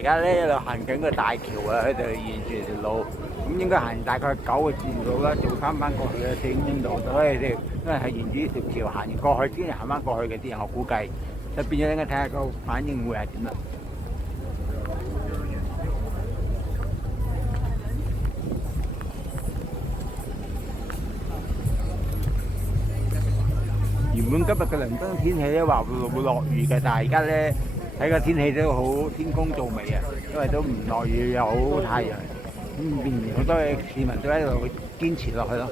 家咧一路行緊個大橋啊，喺度沿住條路，咁應該行大概9個字路啦，做翻過去嘅4公里路，所以哋因為係沿住呢條橋行完過去，先行翻過去嘅啲人，我估計就變咗應該睇下個反應會係點啦。原本今日嘅倫敦天氣咧話會落雨嘅，但係而家咧睇個天氣都好天公造美啊，因為都唔落雨又好太陽，咁變好多嘅市民都喺度堅持落去咯。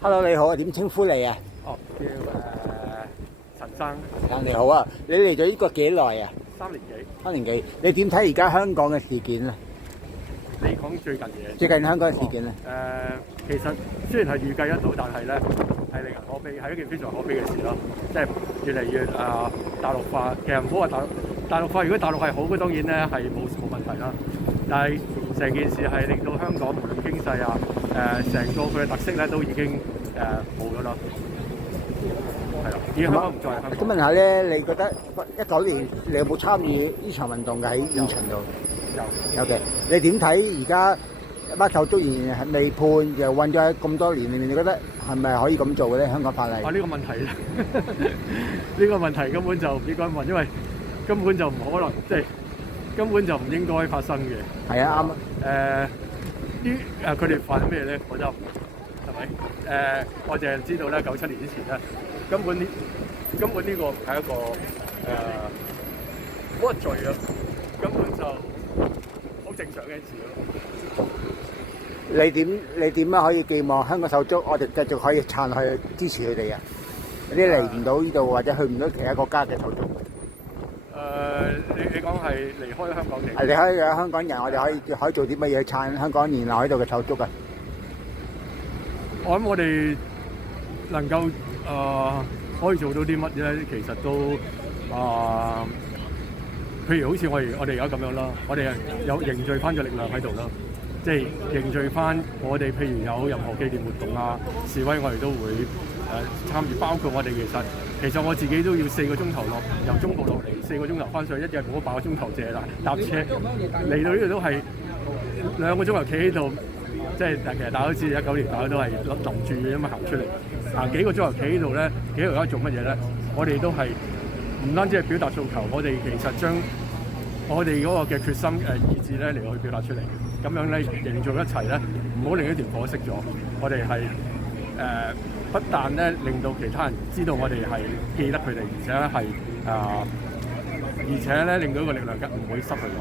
Hello， 你好啊，點稱呼你啊？哦，叫陳生。陳生你好啊，你嚟咗呢個幾耐啊？3年幾。3年幾，你點睇而家香港嘅事件啊？你講最近嘅。最近香港嘅事件咧？其實雖然係預計得到，但係咧係令人可悲，係一件非常可悲嘅事咯。即係越嚟越大陸化。其實唔好話大陸化，如果大陸係好嘅，當然咧係冇問題啦。但係成件事係令到香港無論經濟啊，成個佢嘅特色咧都已經冇咗啦。係啦，已經香港唔再係香港。咁問下咧，你覺得19年你有冇參與呢場運動嘅喺現場度？有嘅。你點睇而家班手足仍然係未判，又韞咗喺咁多年裏面，你覺得係咪可以咁做嘅咧？香港法例？呢個問題咧，呢個問題根本就唔應該問，因為根本就唔可能，即係根本就唔應該發生嘅。係啊，啱啊。佢哋犯咩咧？我就係咪？我淨係知道咧，97年之前咧，根本呢個唔係一個冇乜罪啊，根本就好正常嘅事咯。你點樣可以寄望香港手足，我哋繼續可以撐落去支持佢哋啊？有啲嚟唔到呢度或者去唔到其他國家嘅手足。你講係離開香港嚟？離開嘅香港人，我哋可以做啲乜嘢撐香港年留喺度嘅手足啊？我諗我哋能夠可以做到啲乜嘢？其實都譬如好似我哋而家咁樣啦，我哋有凝聚翻嘅力量喺度啦，即係凝聚翻我哋譬如有任何紀念活動啊、示威，我哋都會參與，包括我哋其實我自己都要4個鐘頭由中部落嚟，4個鐘頭翻上去，一日冇8個鐘頭借啦，搭車嚟到呢度都係2個鐘頭企喺度，即係其實大家都知19年大家都係淋住雨咁樣行出嚟，行幾個鐘頭企喺度咧，幾個鐘做乜嘢咧？我哋都係唔單止係表達訴求，我哋其實將我哋嗰個嘅決心意志咧嚟去表達出嚟，咁樣咧凝聚一齊咧，唔好令一條火熄咗。我哋係不但咧令到其他人知道我哋係記得佢哋，而且咧令到個力量唔會失去咗。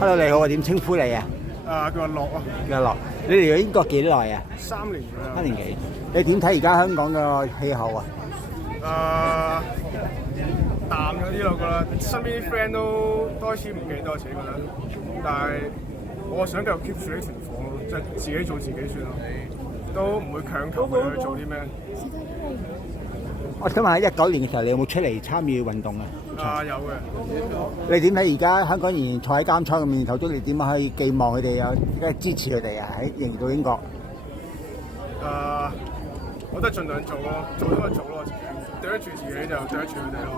Hello， 你好啊，點稱呼你啊？叫阿樂啊。叫阿樂，你嚟咗英國幾耐啊？3年㗎啦。3年幾？你點睇而家香港嘅氣候啊？淡咗啲咯，覺得身邊啲 friend 都開始唔記得自己覺得，但係我想繼續 keep 住啲情況咯，即係自己做自己算咯，都唔會強求佢去做啲咩。我想問喺19年嘅時候，你有冇出嚟參與運動啊？有嘅。你點睇而家香港人坐喺監倉嘅面頭，都你點樣可以寄望佢哋有支持佢哋啊？喺仍然到英國。我覺得盡量做咯，做咗就做咯，自己對得住自己就對得住佢哋咯。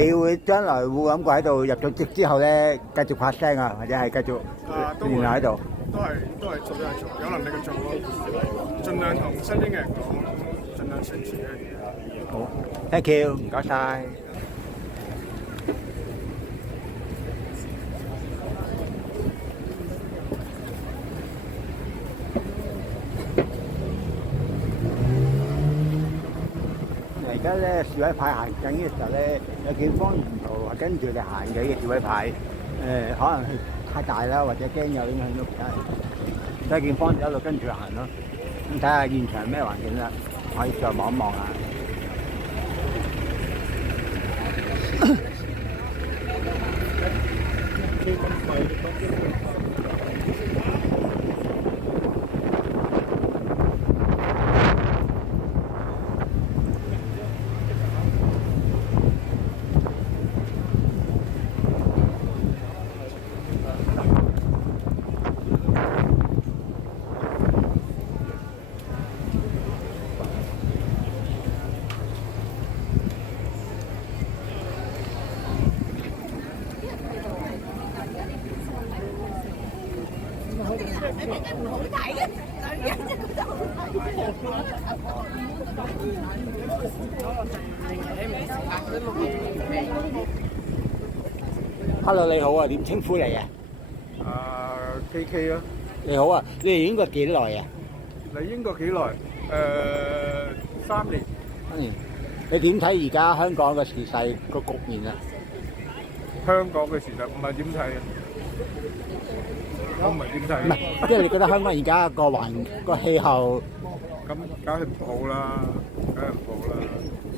你會將來會諗過喺度入咗職之後咧，繼續發聲啊，或者係繼續連留喺度？都係做，有能力嘅做咯，盡量同身邊嘅人講，盡量宣傳嘅嘢。好 ，thank you， 唔該晒。而家咧示威派行緊嘅時候咧，有警方沿途係跟住你行嘅示威派，可能係太大啦，或者驚有影響到其他人，所以警方就一路跟住行咯。咁睇下現場咩環境啦，可以再望一望啊。Hello， 你好啊，點稱呼你啊？KK 啊。你好啊，你嚟英國幾耐啊？嚟英國幾耐？3年。3年。你點睇而家香港嘅時勢個局面啊？香港嘅時勢唔係點睇啊？我唔係點睇。唔係，即係你覺得香港而家個氣候咁梗係唔好啦，梗係唔好啦。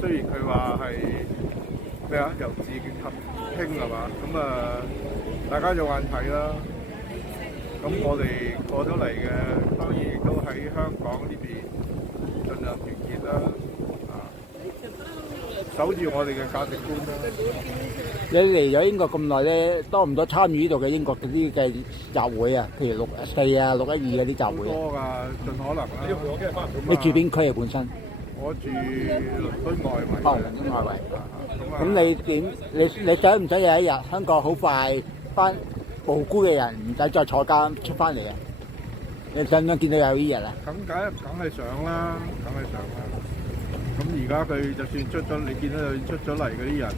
雖然佢話係咩啊，由治及興係嘛，咁大家有眼睇啦。咁我哋過咗嚟嘅，當然亦都喺香港呢邊盡量團結啦，守住我哋嘅價值觀啦。你嚟咗英國咁耐咧，多唔多參與呢度嘅英國嗰啲嘅集會啊？譬如6·4啊、6·12嗰啲集會。多㗎，盡可能啦。你住邊區啊？本身？我住倫敦外圍。哦，倫敦外圍。咁你點？你想唔想有一日香港好快翻無辜嘅人唔使再坐監出翻嚟啊？你想唔想見到有呢日啊？咁梗係想啦，梗係想啦。咁而家佢就算出咗，你見到佢出咗嚟嗰啲人，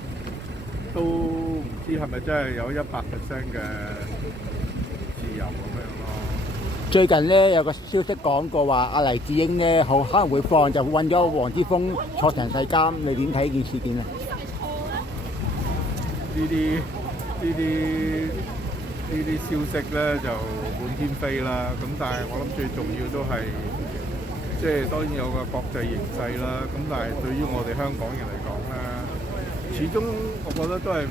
都唔知係咪真係有100%嘅自由咁樣咯。最近咧有個消息講過話，阿黎智英咧可能會放，就韞咗黃之鋒坐成世監。你點睇呢件事件啊？呢啲消息咧就滿天飛啦。咁但係我諗最重要都係，即係當然有個國際形勢啦。咁但係對於我哋香港人嚟講咧，始終我覺得都係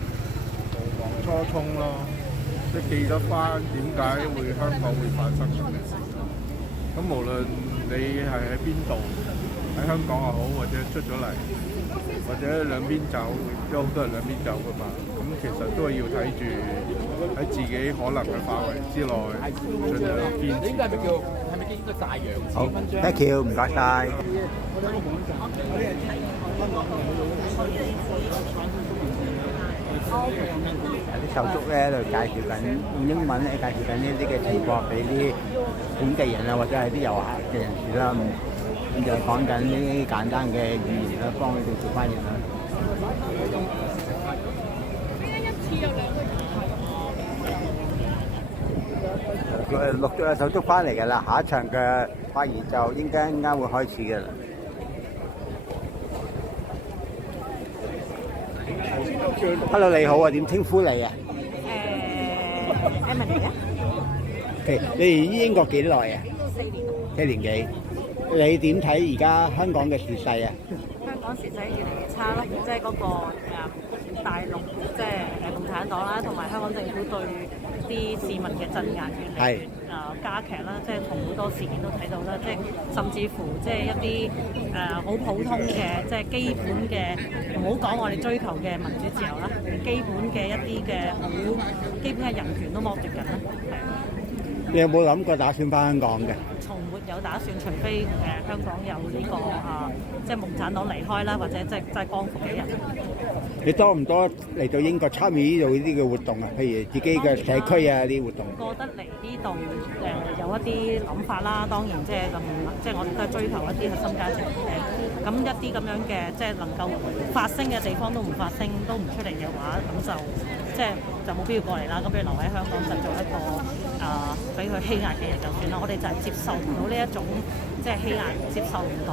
無忘初衷咯。即係記得翻點解會香港會發生咁嘅事咯。咁無論你係喺邊度，喺香港又好，或者出咗嚟，或者兩邊走，有好多人兩邊走噶嘛。咁其實都係要睇住喺自己可能嘅範圍之內，盡量堅持。係咪應該大洋好 ，thank you， 唔該晒。有啲手足咧喺度介紹緊，用英文咧介紹緊呢啲嘅情況俾啲本地人啊，或者係啲遊客嘅人士啦。咁就講緊呢啲簡單嘅語言啦，幫佢哋做翻譯啦。陸續有手足翻嚟㗎啦，下一場嘅發言就應該啱會開始㗎啦。Hello， 你好啊，點稱呼你啊？ Emily 啊。OK，你嚟英國幾耐啊？4年幾？你點睇而家香港嘅時勢啊？香港時勢越嚟越差咯，即係嗰個大陸即係共產黨啦，同埋香港政府對啲市民嘅鎮壓越嚟越加劇啦，即係同好多事件都睇到啦，即係甚至乎即係一啲好普通嘅即係基本嘅，唔好講我哋追求嘅民主自由啦，基本嘅一啲嘅好基本嘅人權都剝奪緊啦，你有冇諗過打算翻香港嘅？從沒有打算，除非香港有呢個即係共產黨離開啦，或者即係光復嘅人。你多唔多嚟到英國參與呢度呢啲嘅活動啊？譬如自己嘅社區啊啲活動。覺得嚟呢度有一啲諗法啦，當然即係我哋都係追求一啲核心價值嘅。咁一啲咁樣嘅即係能夠發聲嘅地方都唔發聲，都唔出嚟嘅話，咁就冇必要過嚟啦。咁不如留喺香港就做一個俾佢欺壓嘅人就算啦。我哋就係接受唔到呢一種即係欺壓，接受唔到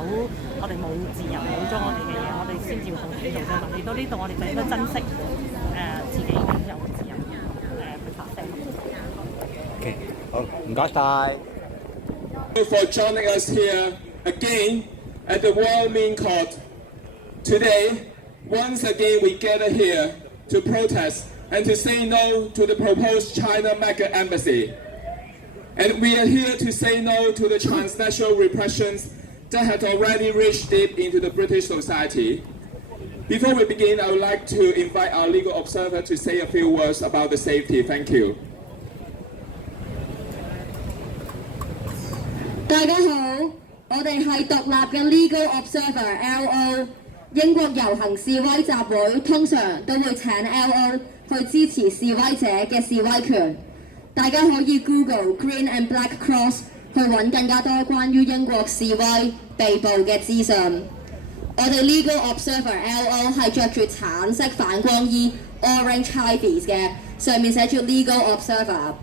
我哋冇自由，冇咗我哋嘅嘢，我哋先至要到呢度嘅嘛。嚟到呢度，我哋就應該珍惜自己擁有嘅自由，去發聲。OK， 好，唔該晒。For joining us here again at the Royal Main Court today. Once again, we gather here to protest and to say no to the proposed China mega embassy. And we are here to say no to the transnational repressions that had already reached deep into the British society. Before we begin, I would like to invite our legal observer to say a few words about the safety. Thank you. 大家好，我哋係獨立嘅 Legal Observer LO。英國遊行示威集會通常都會請 LO 去支持示威者嘅示威權。大家可以 Google Green and Black Cross 去揾更加多關於英國示威被捕嘅資訊。我哋 Legal Observer LO 係着住橙色反光衣 Orange High Vis 嘅，上面寫住 Legal Observer。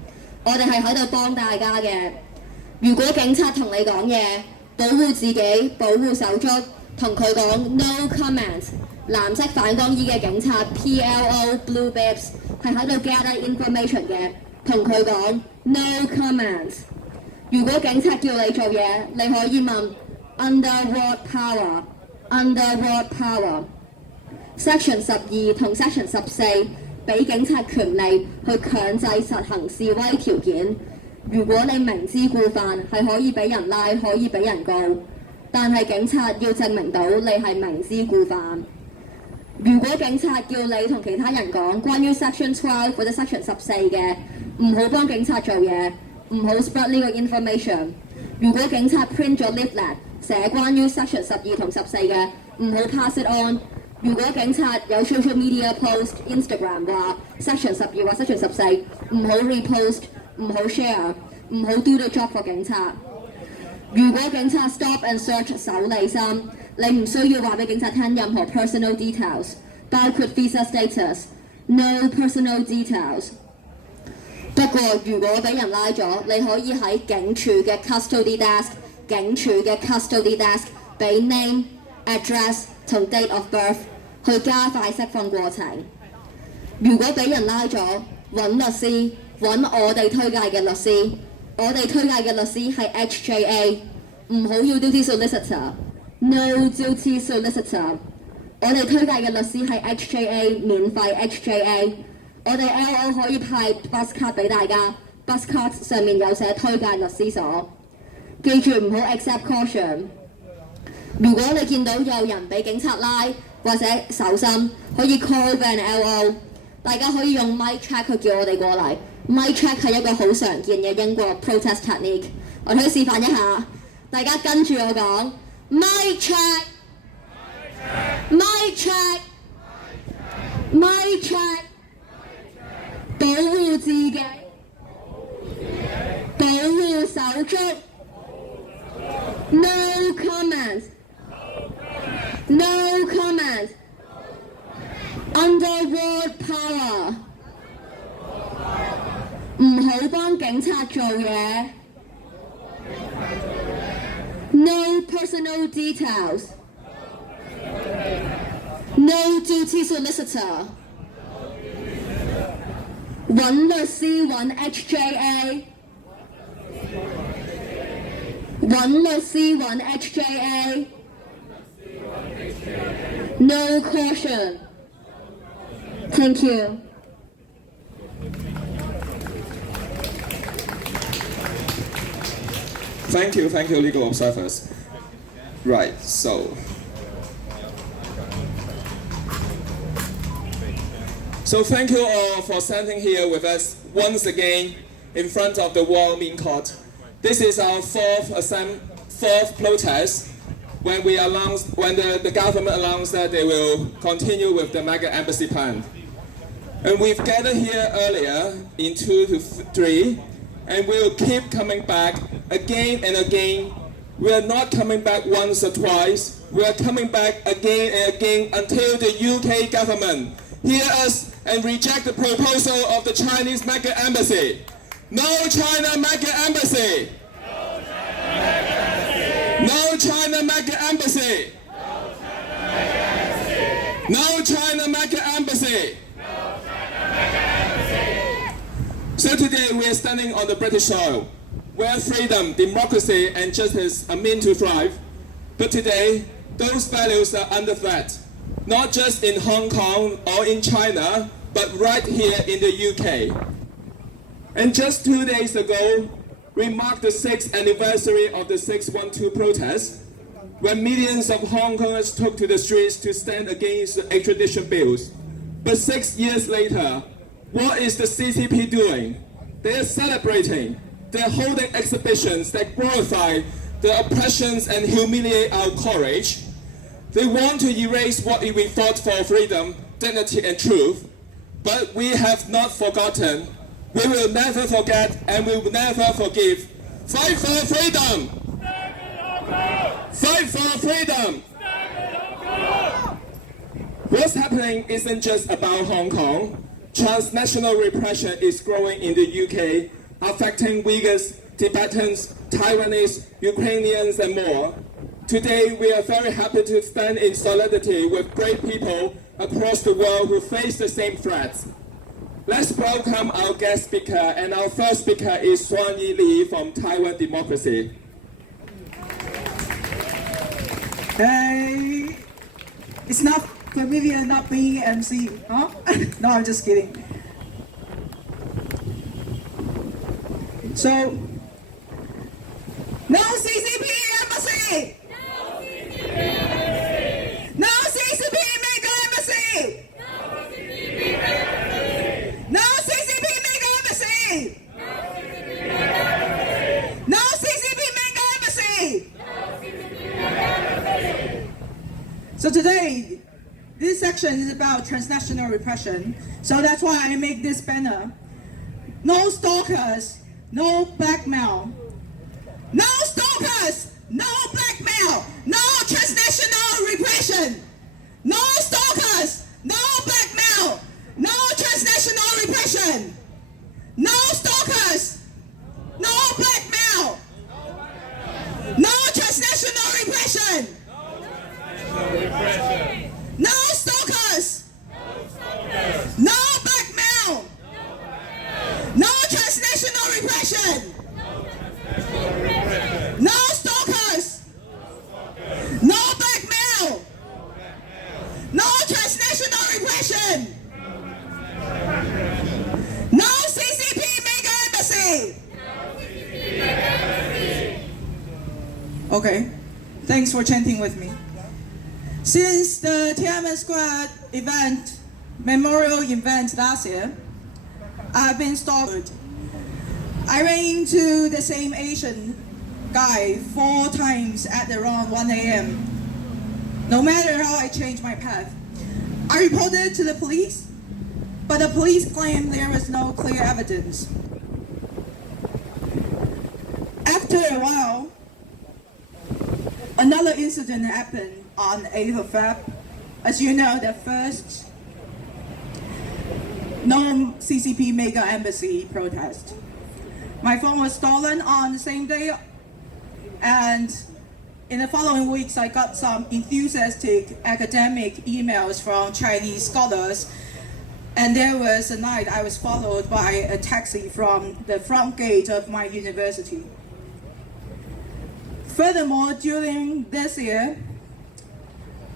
我哋係喺度幫大家嘅。如果警察同你講嘢，保護自己，保護手足，同佢講 No comment。藍色反光衣嘅警察 PLO Blue Bibs 係喺度 gather information 嘅，同佢講 No comment。如果警察叫你做嘢，你可以問 Under what power？Under what power？ Section 12同 Section 14俾警察權利去強制實行示威條件。如果你明知故犯，係可以俾人拉，可以俾人告，但係警察要證明到你係明知故犯。如果警察叫你同其他人講關於 Section 12或者 Section 14嘅，唔好幫警察做嘢，唔好 spread 呢個 information。如果警察 print 咗 leaflet 寫關於 Section 12同14嘅，唔好 pass it on。如果警察有 social media post Instagram 話 Section 12或 Section 14，唔好 repost， 唔好 share， 唔好 do the job for 警察。如果警察 stop and search 搜你心，你唔需要話俾警察聽任何 personal details， 包括 visa status。No personal details。不過如果俾人拉咗，你可以喺警署嘅 custody desk 俾 name、address 同 date of birth 去加快釋放過程。如果俾人拉咗，揾律師，揾我哋推介嘅律師。我哋推介嘅律師係 HJA， 唔好要 duty solicitor。No duty solicitor。我哋推介嘅律師係 HJA， 免費 HJA。我哋 LO 可以派 bus card 俾大家 ，bus card 上面有寫推介律師所。記住唔好 accept caution。如果你見到有人俾警察拉或者搜身，可以 call van LO。大家可以用 mic check 去叫我哋過嚟。mic check 係一個好常見嘅英國 protest technique。我哋示範一下，大家跟住我講 mic check。mic check。mic check。保護自己，保護手足。No comment。No comment。Under what power？ 唔好幫警察做嘢。No personal details。No duty solicitor。揾律師揾 HJA， 揾律師揾 HJA， No caution. Thank you. Thank you, legal observers. Right, so thank you all for standing here with us once again in front of the Royal Mint Court. This is our fourth protest when the government announced that they will continue with the mega embassy plan. And we've gathered here earlier in 2 to 3, and we'll keep coming back again and again. We are not coming back once or twice. We are coming back again and again until the UK government hear us and reject the proposal of the Chinese mega embassy. No China mega embassy! No China mega embassy! No China mega embassy! So today we are standing on the British soil, where freedom, democracy and justice are meant to thrive. But today, those values are under threat, not just in Hong Kong or in China, but right here in the UK. And just 2 days ago, we marked the 6th anniversary of the 612 protests, when millions of Hong Kongers took to the streets to stand against the extradition bills. But 6 years later, what is the CCP doing? They are celebrating. They are holding exhibitions that glorify the oppressions and humiliate our courage. They want to erase what we fought for: freedom, dignity and truth. But we have not forgotten. We will never forget and we will never forgive. Fight for freedom! Fight for freedom! What's happening isn't just about Hong Kong. Transnational repression is growing in the UK, affecting Uyghurs, Tibetans, Taiwanese, Ukrainians and more. Today we are very happy to stand in solidarity with great people across the world who face the same threats. Let's welcome our guest speaker, and our first speaker is Swan Yi Li from Taiwan Democracy. Hey, it's not familiar not being MC, huh? No, I'm just kidding. So, no CCP embassy! No CCP mega embassy! No CCP mega embassy! No CCP mega embassy! So today, this section is about transnational repression. So that's why I make this banner. No stalkers, no blackmail. No stalkers, no blackmail, no transnational repression. No stalkers, no blackmail, no transnational repression. No stalkers, no blackmail, no transnational repression. No stalkers, no blackmail, no transnational repression. No stalkers, no blackmail, no transnational repression. No CCP mega embassy. Okay, thanks for chanting with me. Since the Tiananmen Square event, memorial event last year, I've been stalked. I ran into the same Asian guy 4 times at around 1 a.m. No matter how I changed my path. I reported to the police, but the police claimed there was no clear evidence. After a while, another incident happened on 8th of Feb. As you know, the first non-CCP mega embassy protest. My phone was stolen on the same day, and in the following weeks I got some enthusiastic academic emails from Chinese scholars And there was a night I was followed by a taxi from the front gate of my university. Furthermore, during this year,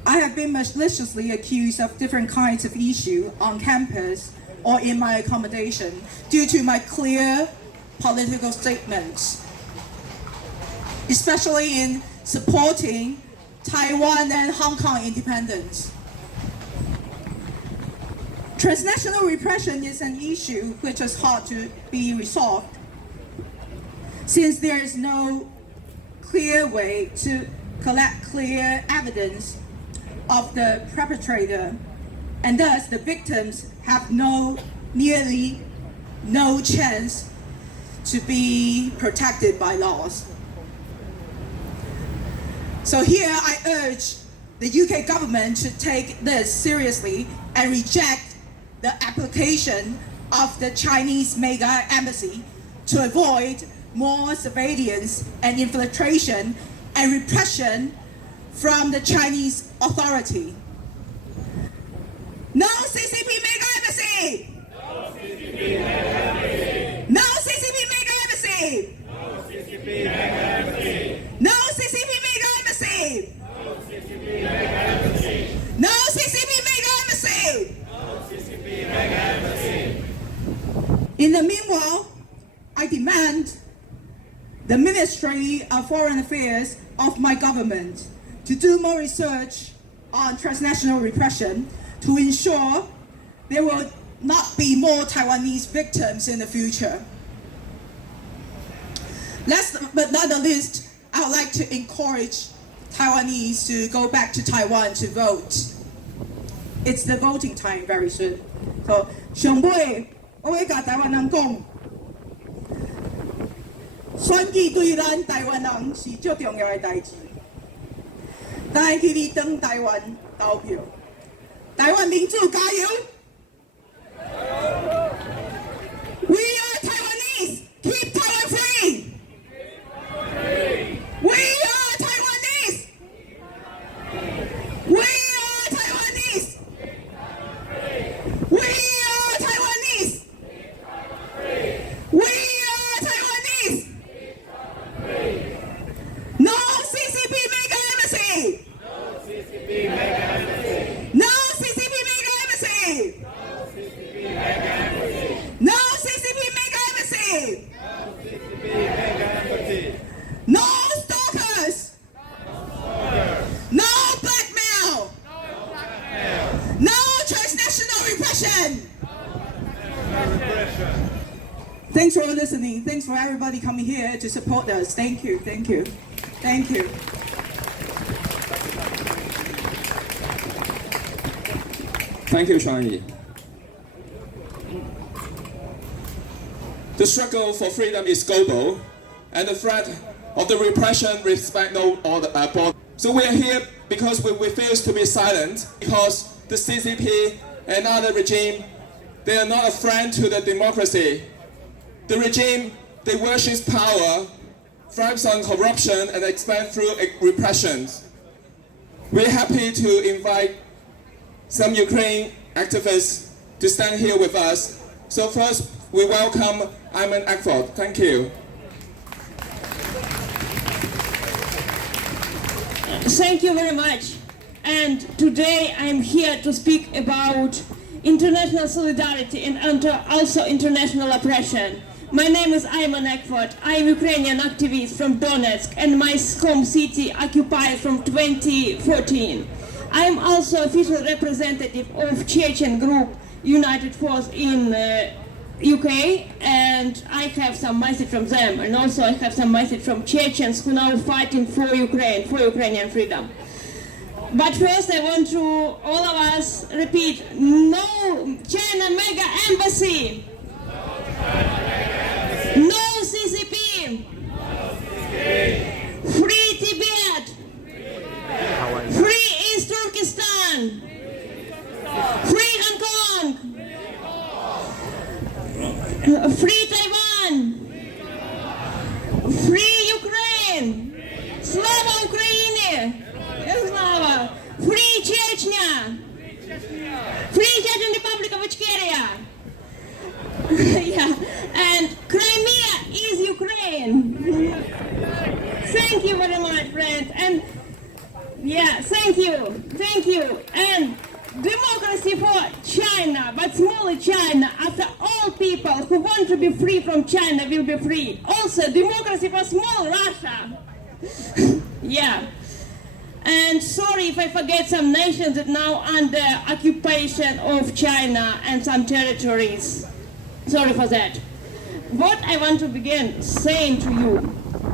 I have been maliciously accused of different kinds of issues on campus or in my accommodation due to my clear political statements, especially in supporting Taiwan and Hong Kong independence. Transnational repression is an issue which is hard to be resolved, since there is no clear way to collect clear evidence of the perpetrator, and thus the victims have nearly no chance to be protected by laws. So here I urge the UK government to take this seriously and reject the application of the Chinese mega embassy to avoid more surveillance and infiltration and repression from the Chinese authority. No CCP mega embassy! No CCP mega embassy! No CCP mega embassy! No CCP mega embassy! No CCP mega embassy! No CCP mega embassy! No CCP mega embassy! No CCP mega embassy! In the meanwhile, I demand the Ministry of Foreign Affairs of my government to do more research on transnational repression to ensure there will not be more Taiwanese victims in the future. Last but not the least, I would like to encourage Taiwanese to go back to Taiwan to vote. It's the voting time very soon. So, 上尾我會甲台灣人講，選舉對咱台灣人是最重要的代志。咱去你當台灣投票，台灣民主加油！ We are Taiwanese. Keep Taiwan free. We are Taiwanese. We are Taiwanese. We are Taiwanese. We are Taiwanese. No CCP mega embassy. No CCP mega embassy. No CCP mega embassy. No CCP mega embassy. No CCP mega embassy. No CCP mega embassy. No stalkers. No blackmail. No transnational repression. Thanks for listening. Thanks for everybody coming here to support us. Thank you. Thank you. Thank you. Thank you, Chang. The struggle for freedom is global, and the threat of the repression respects no border. So we are here because we refuse to be silent, because the CCP and other regime, they are not a friend to the democracy. The regime, they worship power, thrives on corruption, and expand through repressions. We're happy to invite some Ukraine activists to stand here with us. So first, we welcome Iman Akford. Thank you. Thank you very much. And today I'm here to speak about international solidarity and also international oppression. My name is Iman Akford. I'm Ukrainian activist from Donetsk, and my home city occupied from 2014. I'm also official representative of Chechen group United Force in UK, and I have some message from them, and also I have some message from Chechens who now fighting for Ukraine, for Ukrainian freedom. But first I want to all of us repeat, no China mega embassy! No CCP! Free Tibet! Free East Turkestan! Free Hong Kong! Free Taiwan! Free Ukraine! Slava Ukraine! Slava! Free Chechnya! Free Chechen Republic of Ichkeria. Yeah, and Crimea is Ukraine. Thank you very much, friends. And yeah, thank you. And democracy for China, but smaller China, after all people who want to be free from China will be free. Also, democracy for small Russia. Yeah. And sorry if I forget some nations that now under occupation of China and some territories. Sorry for that. What I want to begin saying to you,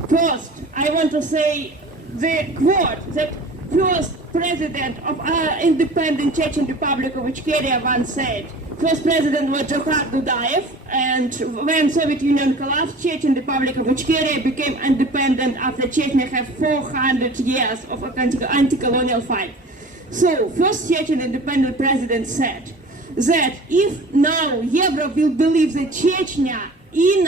first, I want to say the quote that first president of our independent Chechen Republic of Ichkeria once said. First president was Johar Dudayev, and when Soviet Union collapsed, Chechen Republic of Ichkeria became independent after Chechnya had 400 years of anti-colonial fight. So, first Chechen independent president said that if now Europe will believe that Chechnya in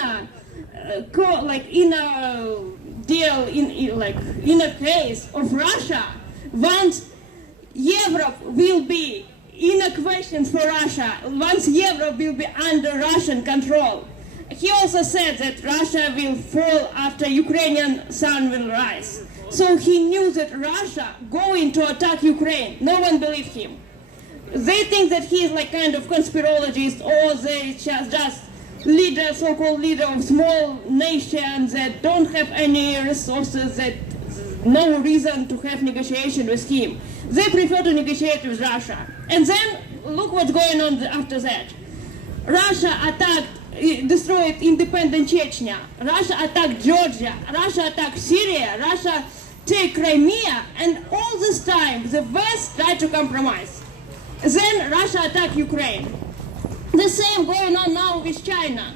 a case of Russia, once Europe will be in a question for Russia, once Europe will be under Russian control. He also said that Russia will fall after Ukrainian sun will rise. So he knew that Russia going to attack Ukraine. No one believed him. They think that he is like kind of conspirologist, or they just leader, so-called leader of small nations that don't have any resources, that no reason to have negotiation with him. They prefer to negotiate with Russia. And then look what's going on after that. Russia attacked, destroyed independent Chechnya. Russia attacked Georgia. Russia attacked Syria. Russia take Crimea. And all this time, the West tried to compromise. Then Russia attacked Ukraine. The same going on now with China.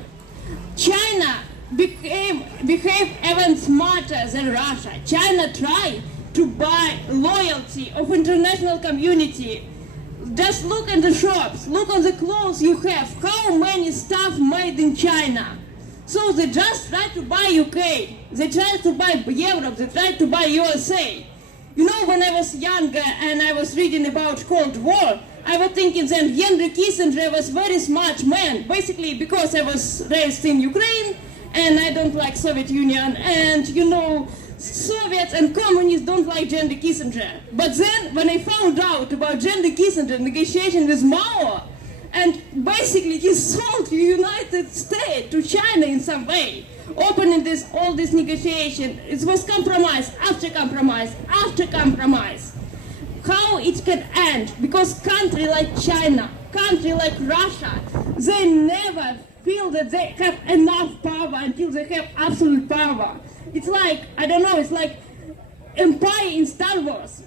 China behaved even smarter than Russia. China tried to buy loyalty of international community. Just look at the shops, look on the clothes you have, how many stuff made in China. So they just try to buy UK, they try to buy Europe, they try to buy USA. You know, when I was younger and I was reading about Cold War, I was thinking that Henry Kissinger was very smart man, basically because I was raised in Ukraine and I don't like Soviet Union, and you know, Soviets and communists don't like Henry Kissinger. But then when I found out about Henry Kissinger negotiation with Mao, and basically he sold the United States to China in some way, opening all this negotiation, it was compromise after compromise after compromise. How it can end? Because country like China, country like Russia, they never feel that they have enough power until they have absolute power. It's like, I don't know, it's like empire in Star Wars.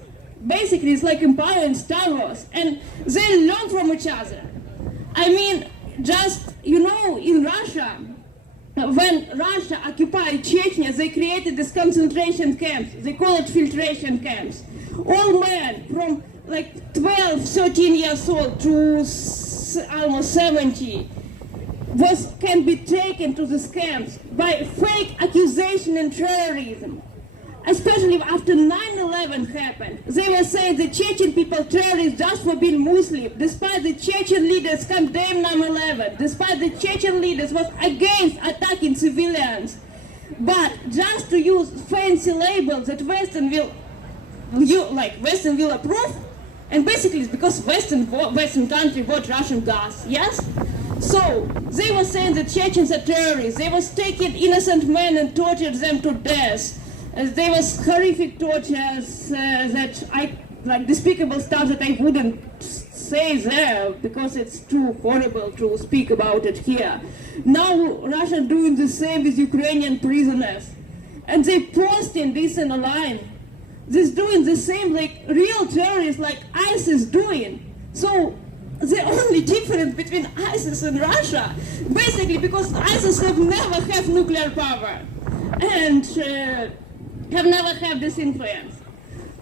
Basically, it's like empire in Star Wars. And they learn from each other. I mean, just, you know, in Russia, when Russia occupied Chechnya, they created these concentration camps. They call it filtration camps. All men from like 12, 13 years old to almost 70 can be taken to these camps by fake accusation and terrorism. Especially after 9/11 happened. They were saying the Chechen people terrorists just for being Muslim, despite the Chechen leaders condemned 9/11, despite the Chechen leaders was against attacking civilians. But just to use fancy labels that Western will approve, and basically it's because Western country bought Russian gas, yes? So they were saying that Chechens are terrorists. They was taking innocent men and tortured them to death. There was horrific tortures like despicable stuff that I wouldn't say there because it's too horrible to speak about it here. Now Russia doing the same with Ukrainian prisoners, and they posting this in a line. They're doing the same like real terrorists like ISIS doing. So the only difference between ISIS and Russia, basically because ISIS have never have nuclear power and have never had this influence.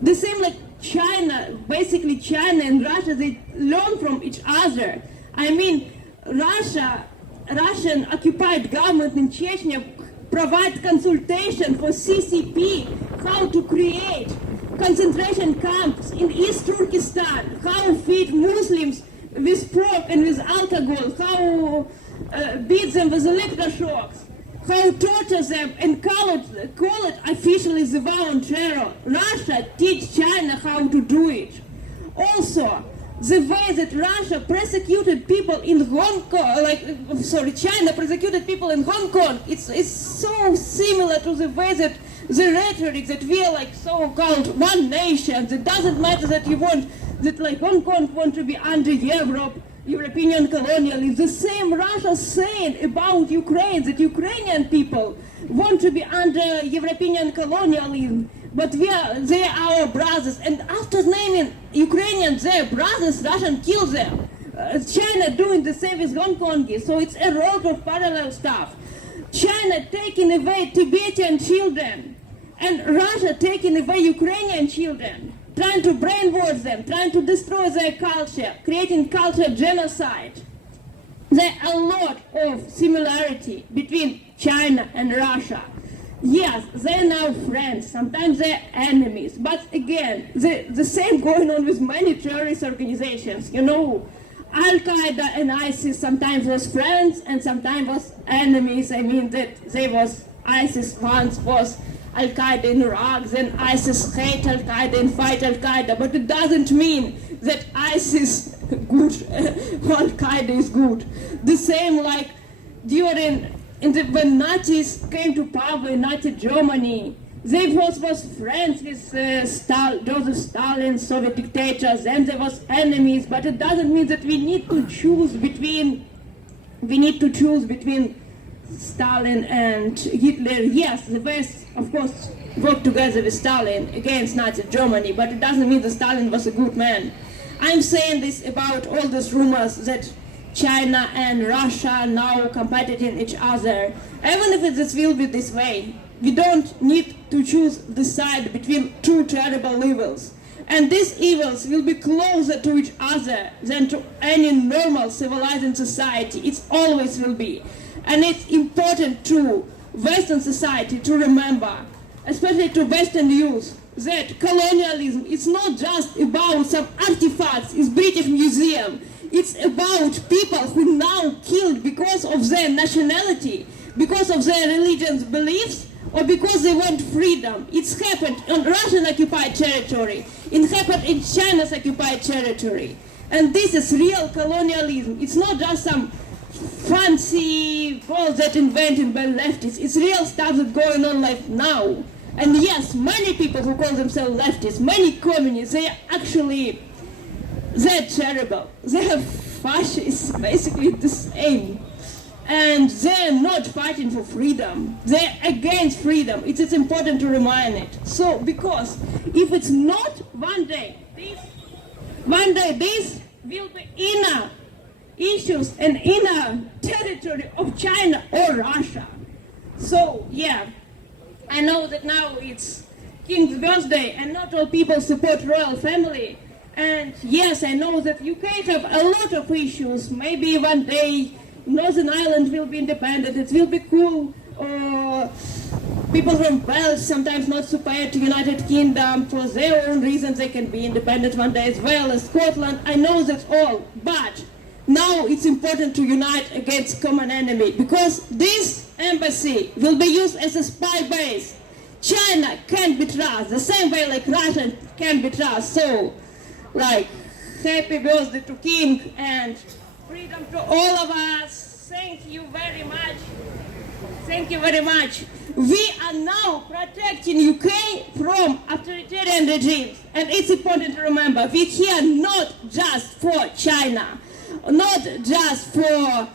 The same like China, basically China and Russia, they learn from each other. I mean, Russian occupied government in Chechnya provide consultation for CCP how to create concentration camps in East Turkestan, how feed Muslims beat them with electroshocks, how torture them and call it officially the war on terror. Russia teach China how to do it. Also, the way that Russia persecuted people in Hong Kong, China persecuted people in Hong Kong, it's so similar to the way that the rhetoric that we are like so-called one nation. It doesn't matter that you want, that like Hong Kong want to be under European colonialism. The same Russia saying about Ukraine, that Ukrainian people want to be under European colonialism. But they are our brothers, and after naming Ukrainians their brothers, Russian kills them. China doing the same with Hong Kong, so it's a lot of parallel stuff. China taking away Tibetan children, and Russia taking away Ukrainian children, trying to brainwash them, trying to destroy their culture, creating culture genocide. There are a lot of similarity between China and Russia. Yes, they're now friends, sometimes they're enemies, but again, the same going on with many terrorist organizations. You know, Al-Qaeda and ISIS sometimes was friends and sometimes was enemies. I mean that ISIS once was Al-Qaeda in Iraq, then ISIS hate Al-Qaeda and fight Al-Qaeda, but it doesn't mean that ISIS good, Al-Qaeda is good. The same like when Nazis came to power in Nazi Germany, they was friends with Joseph Stalin, Soviet dictators, and they was enemies, but it doesn't mean that we need to choose between Stalin and Hitler. Yes, the West, of course, worked together with Stalin against Nazi Germany, but it doesn't mean that Stalin was a good man. I'm saying this about all these rumors that China and Russia now competing each other. Even if this will be this way, we don't need to choose the side between two terrible evils. And these evils will be closer to each other than to any normal civilized society. It always will be. And it's important to Western society to remember, especially to Western youth, that colonialism is not just about some artifacts in British Museum. It's about people who now killed because of their nationality, because of their religion's beliefs, or because they want freedom. It's happened on Russian occupied territory. It happened in China's occupied territory. And this is real colonialism. It's not just some fancy goals that invented by leftists. It's real stuff that's going on like now. And yes, many people who call themselves leftists, many communists, they're terrible. They're fascists, basically the same. And they're not fighting for freedom. They're against freedom. It's important to remind it. So, because if it's not one day this will be inner issues and inner territory of China or Russia. So, yeah, I know that now it's King's birthday and not all people support royal family. And yes, I know that UK have a lot of issues. Maybe one day Northern Ireland will be independent. It will be cool. Or people from Wales sometimes not support the United Kingdom for their own reasons. They can be independent one day as well as Scotland. I know that's all. But now it's important to unite against common enemy, because this embassy will be used as a spy base. China can't be trusted the same way like Russia can be trusted. So, like, happy birthday to King and freedom to all of us. Thank you very much. Thank you very much. We are now protecting UK from authoritarian regimes, and it's important to remember we're here not just for China, not just for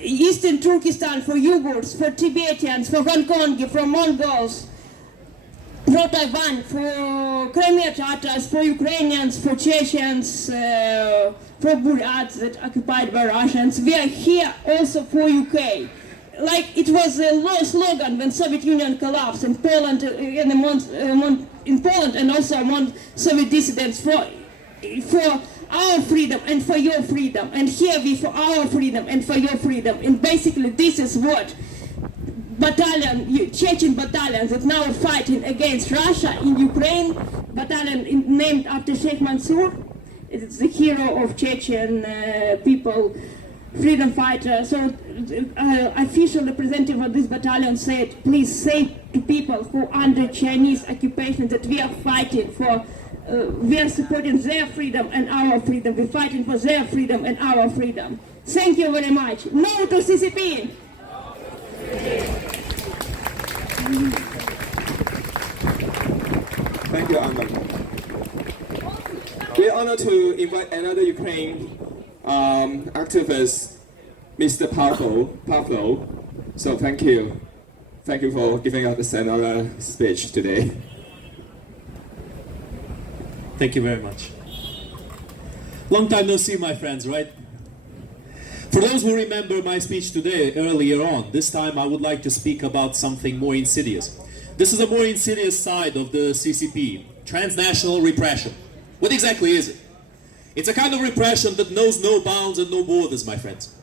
Eastern Turkestan, for Uyghurs, for Tibetans, for Hong Kong, for Mongols, for Taiwan, for Crimea Tatars, for Ukrainians, for Chechens, for Buryats that occupied by Russians. We are here also for UK. Like it was a slogan when Soviet Union collapsed in Poland, in Poland and also among Soviet dissidents for our freedom and for your freedom. And here we for our freedom and for your freedom. And basically this is what Chechen battalions that now are fighting against Russia in Ukraine, battalion named after Sheikh Mansour. It's the hero of Chechen people freedom fighter. So official representative of this battalion said, please say to people who are under Chinese occupation that we are fighting for, we are supporting their freedom and our freedom. We're fighting for their freedom and our freedom. Thank you very much. No to CCP! Thank you, Anna. We're honored to invite another Ukraine activist, Mr. Pavlo. So thank you. Thank you for giving us another speech today. Thank you very much. Long time no see, my friends, right? For those who remember my speech today, earlier on, this time I would like to speak about something more insidious. This is a more insidious side of the CCP, transnational repression. What exactly is it? It's a kind of repression that knows no bounds and no borders, my friends.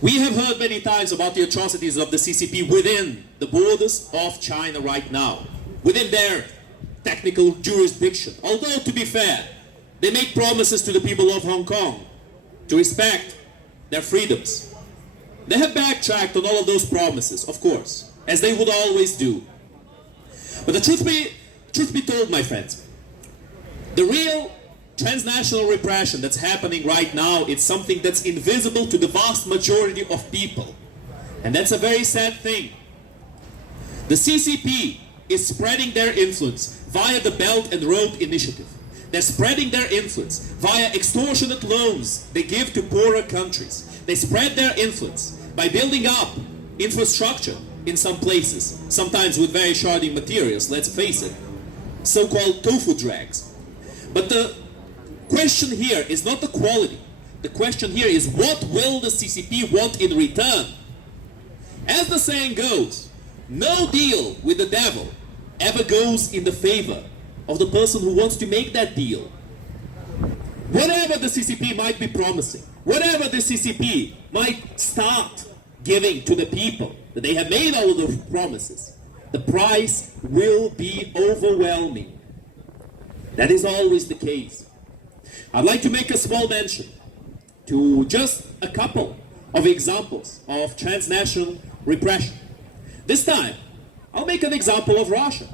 We have heard many times about the atrocities of the CCP within the borders of China right now, within their technical jurisdiction. Although, to be fair, they make promises to the people of Hong Kong to respect their freedoms. They have backtracked on all of those promises, of course, as they would always do. But the truth be told, my friends, the real transnational repression that's happening right now is something that's invisible to the vast majority of people. And that's a very sad thing. The CCP is spreading their influence via the Belt and Road Initiative. They're spreading their influence via extortionate loans they give to poorer countries. They spread their influence by building up infrastructure in some places, sometimes with very shardy materials, let's face it, so-called tofu drags. But the question here is not the quality. The question here is, what will the CCP want in return? As the saying goes, no deal with the devil ever goes in the favor of the person who wants to make that deal. Whatever the CCP might be promising, whatever the CCP might start giving to the people, that they have made all of those promises, the price will be overwhelming. That is always the case. I'd like to make a small mention to just a couple of examples of transnational repression. This time, I'll make an example of Russia.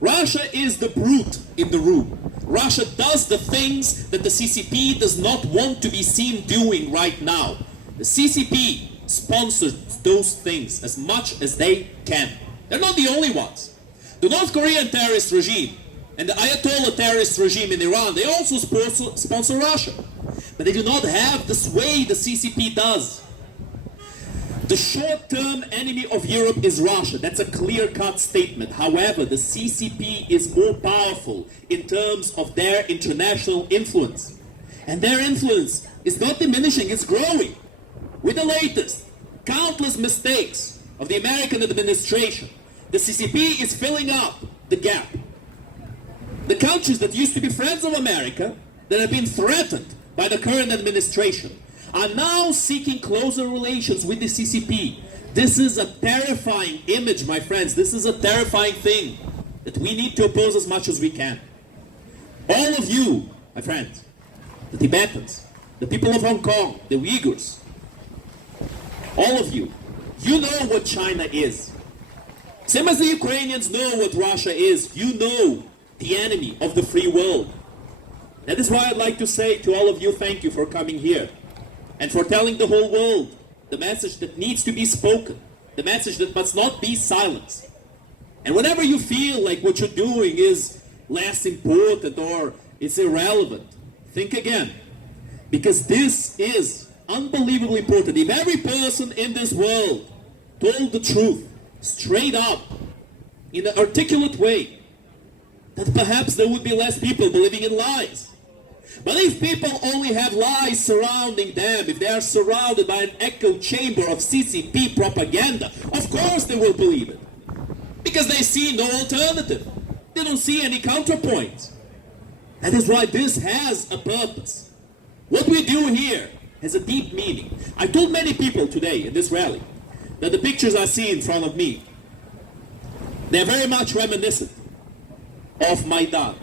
Russia is the brute in the room. Russia does the things that the CCP does not want to be seen doing right now. The CCP sponsors those things as much as they can. They're not the only ones. The North Korean terrorist regime and the Ayatollah terrorist regime in Iran, they also sponsor Russia. But they do not have the sway the CCP does. The short-term enemy of Europe is Russia. That's a clear-cut statement. However, the CCP is more powerful in terms of their international influence. And their influence is not diminishing, it's growing. With the latest countless mistakes of the American administration, the CCP is filling up the gap. The countries that used to be friends of America, that have been threatened by the current administration, are now seeking closer relations with the CCP. This is a terrifying image, my friends. This is a terrifying thing that we need to oppose as much as we can. All of you, my friends, the Tibetans, the people of Hong Kong, the Uyghurs, all of you, you know what China is. Same as the Ukrainians know what Russia is, you know the enemy of the free world. That is why I'd like to say to all of you, thank you for coming here and for telling the whole world the message that needs to be spoken, the message that must not be silenced. And whenever you feel like what you're doing is less important or it's irrelevant, think again, because this is unbelievably important. If every person in this world told the truth straight up in an articulate way, that perhaps there would be less people believing in lies. But if people only have lies surrounding them, if they are surrounded by an echo chamber of CCP propaganda, of course they will believe it. Because they see no alternative. They don't see any counterpoint. That is why this has a purpose. What we do here has a deep meaning. I told many people today in this rally that the pictures I see in front of me, they're very much reminiscent of Maidan.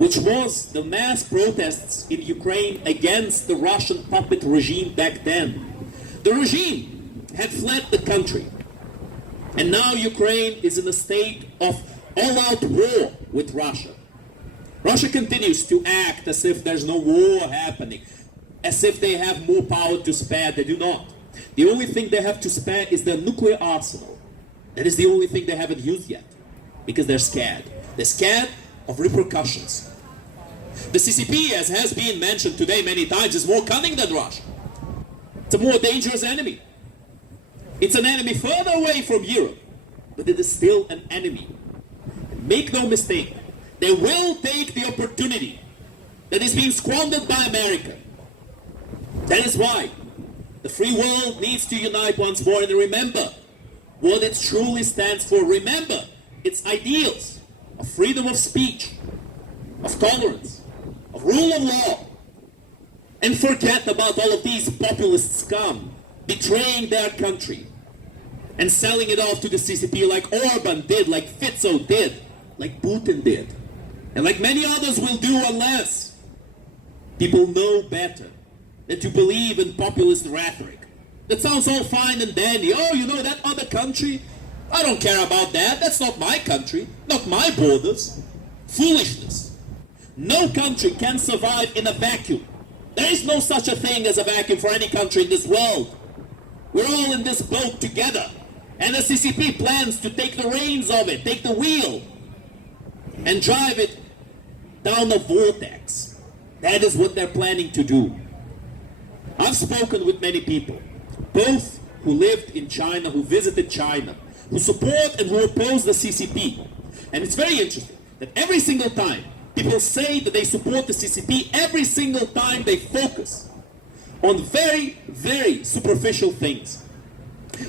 which was the mass protests in Ukraine against the Russian puppet regime back then. The regime had fled the country, and now Ukraine is in a state of all-out war with Russia. Russia continues to act as if there's no war happening, as if they have more power to spare. They do not. The only thing they have to spare is their nuclear arsenal. That is the only thing they haven't used yet, because they're scared. They're scared of repercussions. The CCP, as has been mentioned today many times, is more cunning than Russia. It's a more dangerous enemy. It's an enemy further away from Europe, but it is still an enemy. And make no mistake, they will take the opportunity that is being squandered by America. That is why the free world needs to unite once more and remember what it truly stands for. Remember its ideals of freedom of speech, of tolerance, of rule of law, and forget about all of these populist scum betraying their country and selling it off to the CCP like Orban did, like Fico did, like Putin did, and like many others will do unless people know better than to believe in populist rhetoric. That sounds all fine and dandy. Oh, you know that other country? I don't care about that. That's not my country, not my borders. Foolishness. No country can survive in a vacuum. There is no such a thing as a vacuum for any country in this world. We're all in this boat together. And the CCP plans to take the reins of it, take the wheel, and drive it down a vortex. That is what they're planning to do. I've spoken with many people, both who lived in China, who visited China, who support and who oppose the CCP. And it's very interesting that every single time people say that they support the CCP, every single time they focus on very, very superficial things.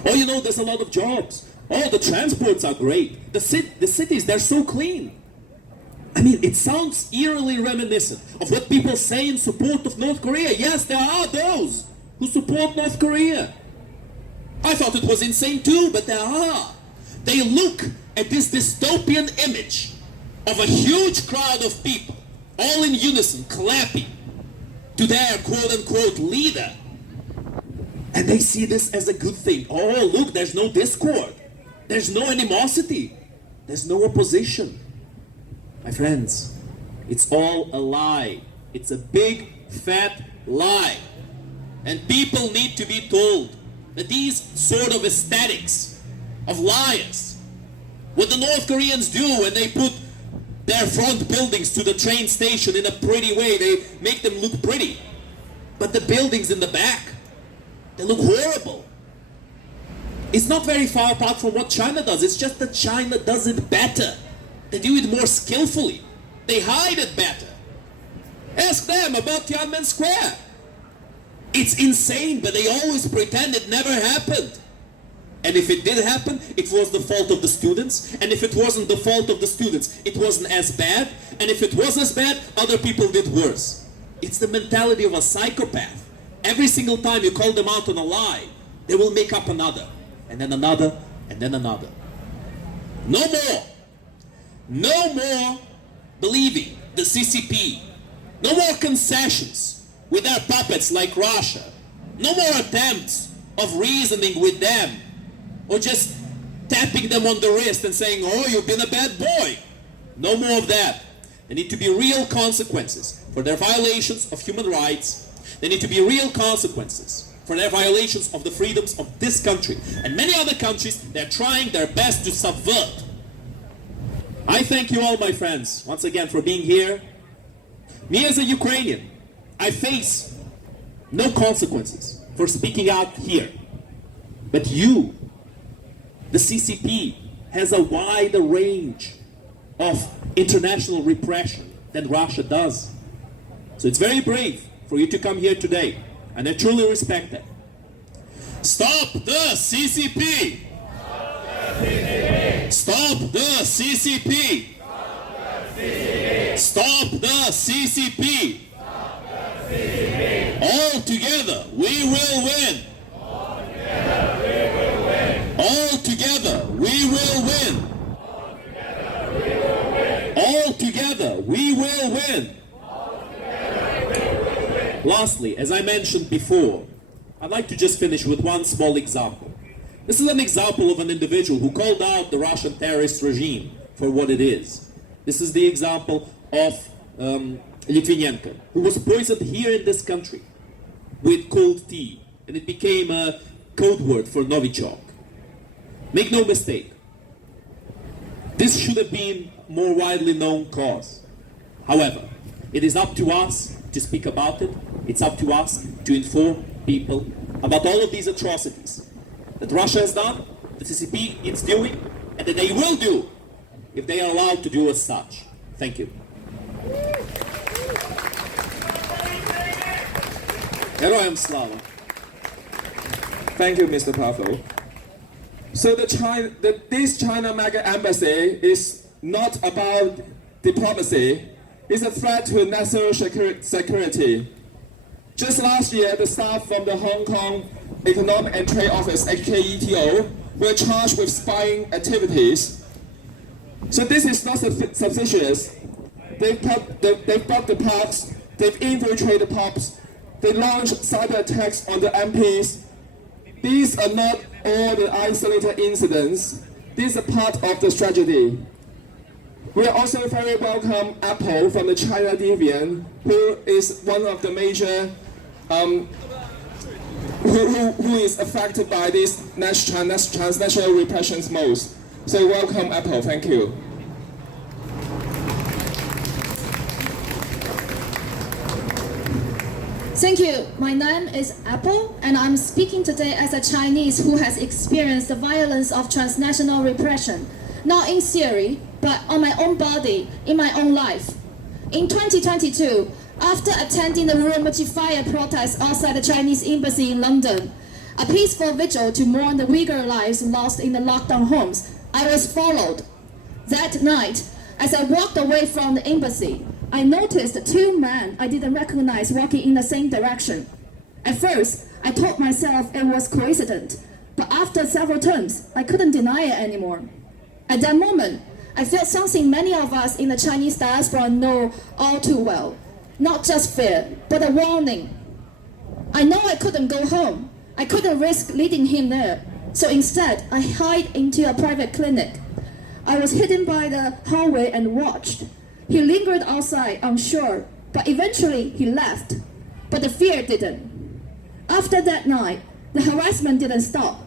Oh, you know, there's a lot of jobs. Oh, the transports are great. The cities, they're so clean. I mean, it sounds eerily reminiscent of what people say in support of North Korea. Yes, there are those who support North Korea. I thought it was insane too, but there are. They look at this dystopian image of a huge crowd of people, all in unison, clapping to their quote-unquote leader. And they see this as a good thing. Oh, look, there's no discord. There's no animosity. There's no opposition. My friends, it's all a lie. It's a big, fat lie. And people need to be told that these sort of aesthetics of liars, what the North Koreans do when they put their front buildings to the train station in a pretty way, they make them look pretty. But the buildings in the back, they look horrible. It's not very far apart from what China does. It's just that China does it better. They do it more skillfully. They hide it better. Ask them about Tiananmen Square. It's insane, but they always pretend it never happened. And if it did happen, it was the fault of the students. And if it wasn't the fault of the students, it wasn't as bad. And if it was as bad, other people did worse. It's the mentality of a psychopath. Every single time you call them out on a lie, they will make up another, and then another, and then another. No more. No more believing the CCP. No more concessions with their puppets like Russia. No more attempts of reasoning with them or just tapping them on the wrist and saying, oh, you've been a bad boy. No more of that. There need to be real consequences for their violations of human rights. There need to be real consequences for their violations of the freedoms of this country. And many other countries, they're trying their best to subvert. I thank you all, my friends, once again for being here. Me as a Ukrainian, I face no consequences for speaking out here. But you, the CCP, has a wider range of international repression than Russia does. So it's very brave for you to come here today, and I truly respect that. Stop the CCP! Stop the CCP! Stop the CCP! All together we will win! All together we will win! All together We will win. Lastly, as I mentioned before, I'd like to just finish with one small example. This is an example of an individual who called out the Russian terrorist regime for what it is. This is the example of Litvinenko, who was poisoned here in this country with cold tea, and it became a code word for Novichok. Make no mistake, this should have been more widely known cause. However, it is up to us to speak about it. It's up to us to inform people about all of these atrocities that Russia has done, the CCP is doing, and that they will do if they are allowed to do as such. Thank you. Heroyam Slava. Thank you, Mr. Pavel. So this China mega embassy is not about diplomacy. It's a threat to national security. Just last year, the staff from the Hong Kong Economic and Trade Office, HKETO, were charged with spying activities. So this is not suspicious. They've blocked the parks, they've infiltrated pubs, they launched cyber attacks on the MPs. These are not all the isolated incidents. These are part of the strategy. We are also very welcome Apple from the China Deviant, who is one of the major, who is affected by these transnational repressions most. So welcome Apple, thank you. Thank you. My name is Apple, and I'm speaking today as a Chinese who has experienced the violence of transnational repression, not in theory, but on my own body, in my own life. In 2022, after attending the Urumqi fire protest outside the Chinese embassy in London, a peaceful vigil to mourn the Uyghur lives lost in the lockdown homes, I was followed. That night, as I walked away from the embassy, I noticed two men I didn't recognize walking in the same direction. At first, I told myself it was coincidence, but after several turns, I couldn't deny it anymore. At that moment, I felt something many of us in the Chinese diaspora know all too well. Not just fear, but a warning. I know I couldn't go home. I couldn't risk leading him there. So instead, I hid into a private clinic. I was hidden by the hallway and watched. He lingered outside, unsure, but eventually he left. But the fear didn't. After that night, the harassment didn't stop.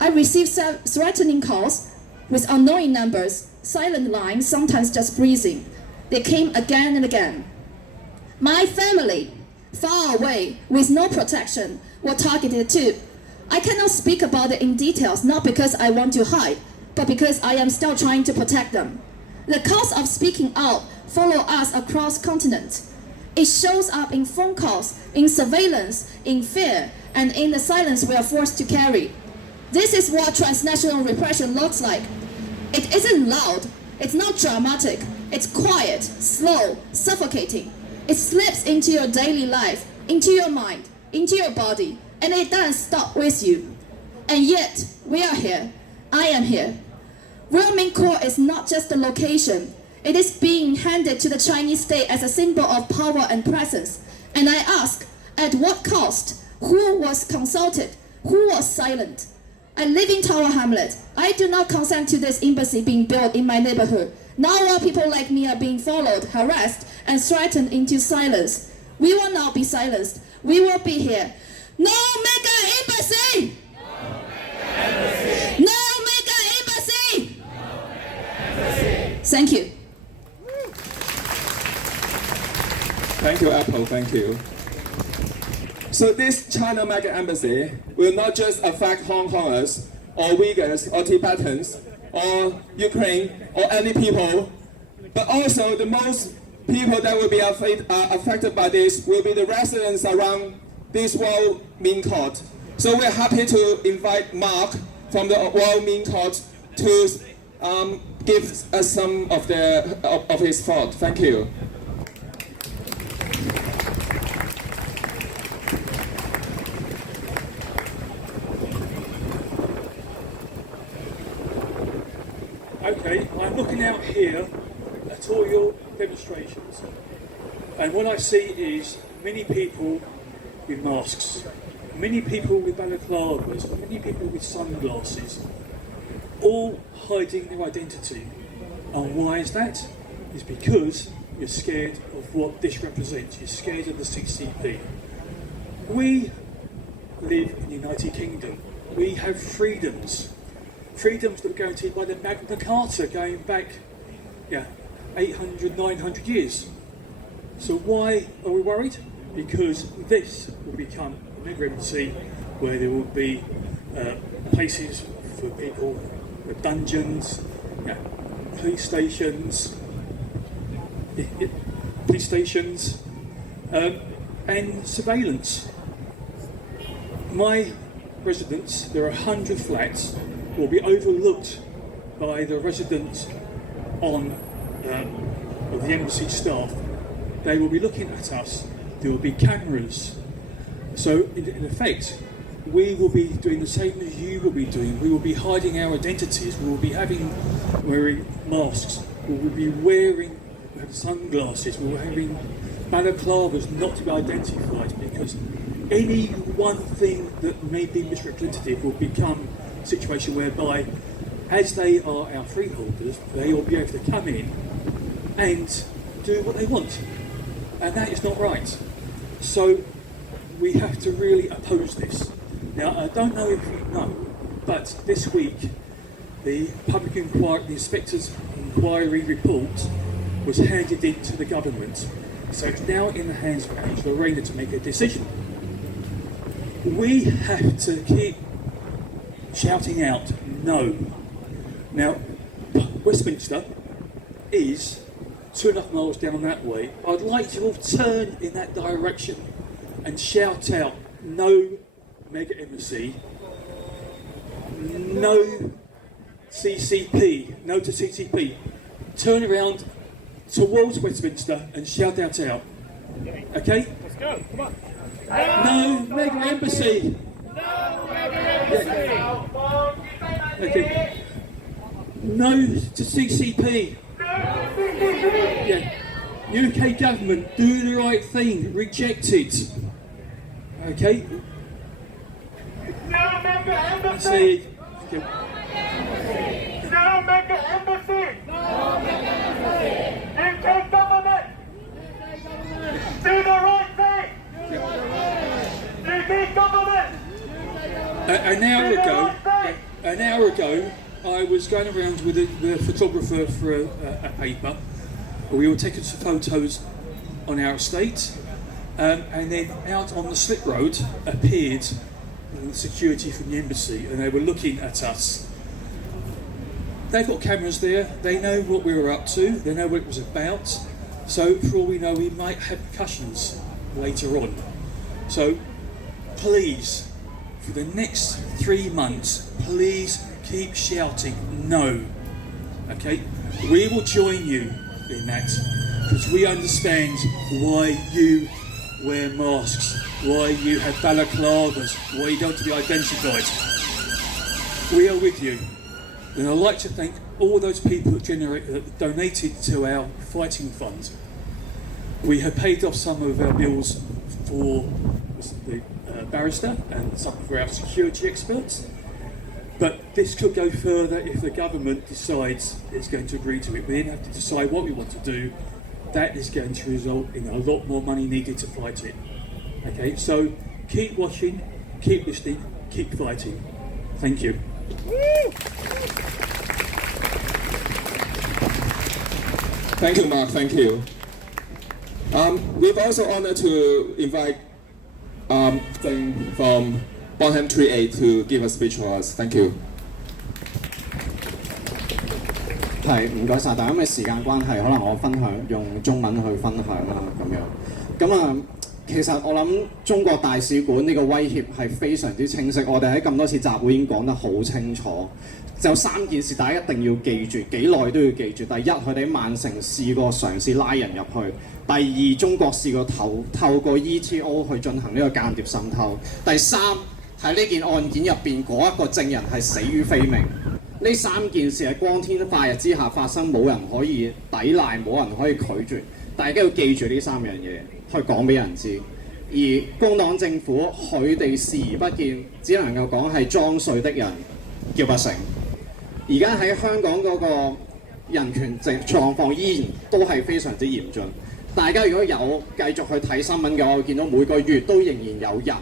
I received threatening calls with unknown numbers, silent lines, sometimes just breathing. They came again and again. My family, far away, with no protection, were targeted too. I cannot speak about it in details, not because I want to hide, but because I am still trying to protect them. The cost of speaking out follows us across continents. It shows up in phone calls, in surveillance, in fear, and in the silence we are forced to carry. This is what transnational repression looks like. It isn't loud, it's not dramatic, it's quiet, slow, suffocating. It slips into your daily life, into your mind, into your body, and it doesn't stop with you. And yet, we are here. I am here. Royal Court is not just a location. It is being handed to the Chinese state as a symbol of power and presence. And I ask, at what cost? Who was consulted? Who was silent? I live in Tower Hamlet. I do not consent to this embassy being built in my neighborhood. Now while people like me are being followed, harassed, and threatened into silence, we will not be silenced. We will be here. No mega embassy! No mega embassy! Thank you. Thank you, Apple. Thank you. So this China mega embassy will not just affect Hong Kongers, or Uyghurs, or Tibetans, or Ukraine, or any people, but also the most people that will be affected by this will be the residents around this Royal Min Court. So we're happy to invite Mark from the Royal Min Court to give us some of his thought. Thank you. Okay, I'm looking out here electoral demonstrations. And what I see is many people with masks, many people with balaclavas, many people with sunglasses, all hiding their identity. And why is that? It's because you're scared of what this represents. You're scared of the CCP. We live in the United Kingdom. We have freedoms. Freedoms that were guaranteed by the Magna Carta going back 800, 900 years. So why are we worried? Because this will become a mega embassy where there will be places for people, dungeons, police stations, and surveillance. My residence, there are 100 flats, will be overlooked by the residents of the embassy staff. They will be looking at us. There will be cameras. So in effect, we will be doing the same as you will be doing. We will be hiding our identities. We will be wearing masks. We will be wearing sunglasses. We will be having balaclavas not to be identified, because any one thing that may be misrepresentative will become a situation whereby, as they are our freeholders, they will be able to come in and do what they want. And that is not right. So we have to really oppose this. Now, I don't know if you know, but this week the public inquiry, the inspector's inquiry report was handed in to the government. So it's now in the hands of Angela Rayner to make a decision. We have to keep shouting out no. Now, Westminster is 2.5 miles down that way. I'd like you all to turn in that direction and shout out no mega embassy, no CCP, no to CCP. Turn around towards Westminster and shout that out. Okay? Let's go, come on. No mega embassy. No mega embassy. Okay. No to CCP. UK government, do the right thing, reject it. Okay? No mega embassy. Okay. No mega embassy. No mega embassy. UK government, do the right thing. UK government. An hour ago, I was going around with a photographer for a paper. We were taking some photos on our estate, and then out on the slip road appeared security from the embassy, and they were looking at us. They've got cameras there, they know what we were up to, they know what it was about, so for all we know we might have concussions later on. So please, for the next 3 months, please keep shouting no. Okay? We will join you in that, because we understand why you wear masks, why you have balaclavas, why you don't want to be identified. We are with you. And I'd like to thank all those people that donated to our fighting fund. We have paid off some of our bills for the barrister and some for our security experts. But this could go further if the government decides it's going to agree to it. We then have to decide what we want to do. That is going to result in a lot more money needed to fight it. Okay, so keep watching, keep listening, keep fighting. Thank you. Thank you, Mark. Thank you. We've also honored to invite Ding from Bonham 3A to give a speech for us. Thank you. 係唔該晒，但係因為時間關係，可能我用中文去分享啦咁樣。咁啊，其實我諗中國大使館呢個威脅係非常之清晰，我哋喺咁多次集會已經講得好清楚。就3件事，大家一定要記住，幾耐都要記住。第一，佢哋喺曼城試過嘗試拉人入去；第二，中國試過透過 ETO 去進行呢個間諜滲透；第三，喺呢件案件入邊嗰一個證人係死於非命。呢3件事喺光天化日之下發生，冇人可以抵賴，冇人可以拒絕。大家要記住呢3樣嘢，去講俾人知。而工黨政府佢哋視而不見，只能夠講係裝睡的人叫不醒。而家喺香港嗰個人權狀況依然都係非常之嚴峻。大家如果有繼續去睇新聞嘅話，會見到每個月都仍然有人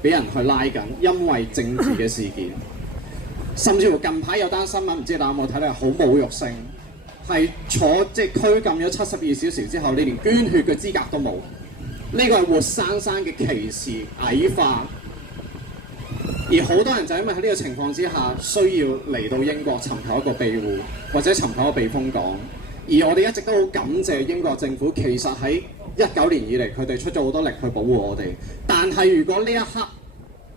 俾人去拉緊，因為政治嘅事件。甚至乎近排有單新聞，唔知大家有冇睇到，好侮辱性，係拘禁咗72小時之後，你連捐血嘅資格都冇。呢個係活生生嘅歧視、矮化。而好多人就因為喺呢個情況之下，需要嚟到英國尋求一個庇護，或者尋求一個避風港。而我哋一直都好感謝英國政府，其實喺19年以嚟，佢哋出咗好多力去保護我哋。但係如果呢一刻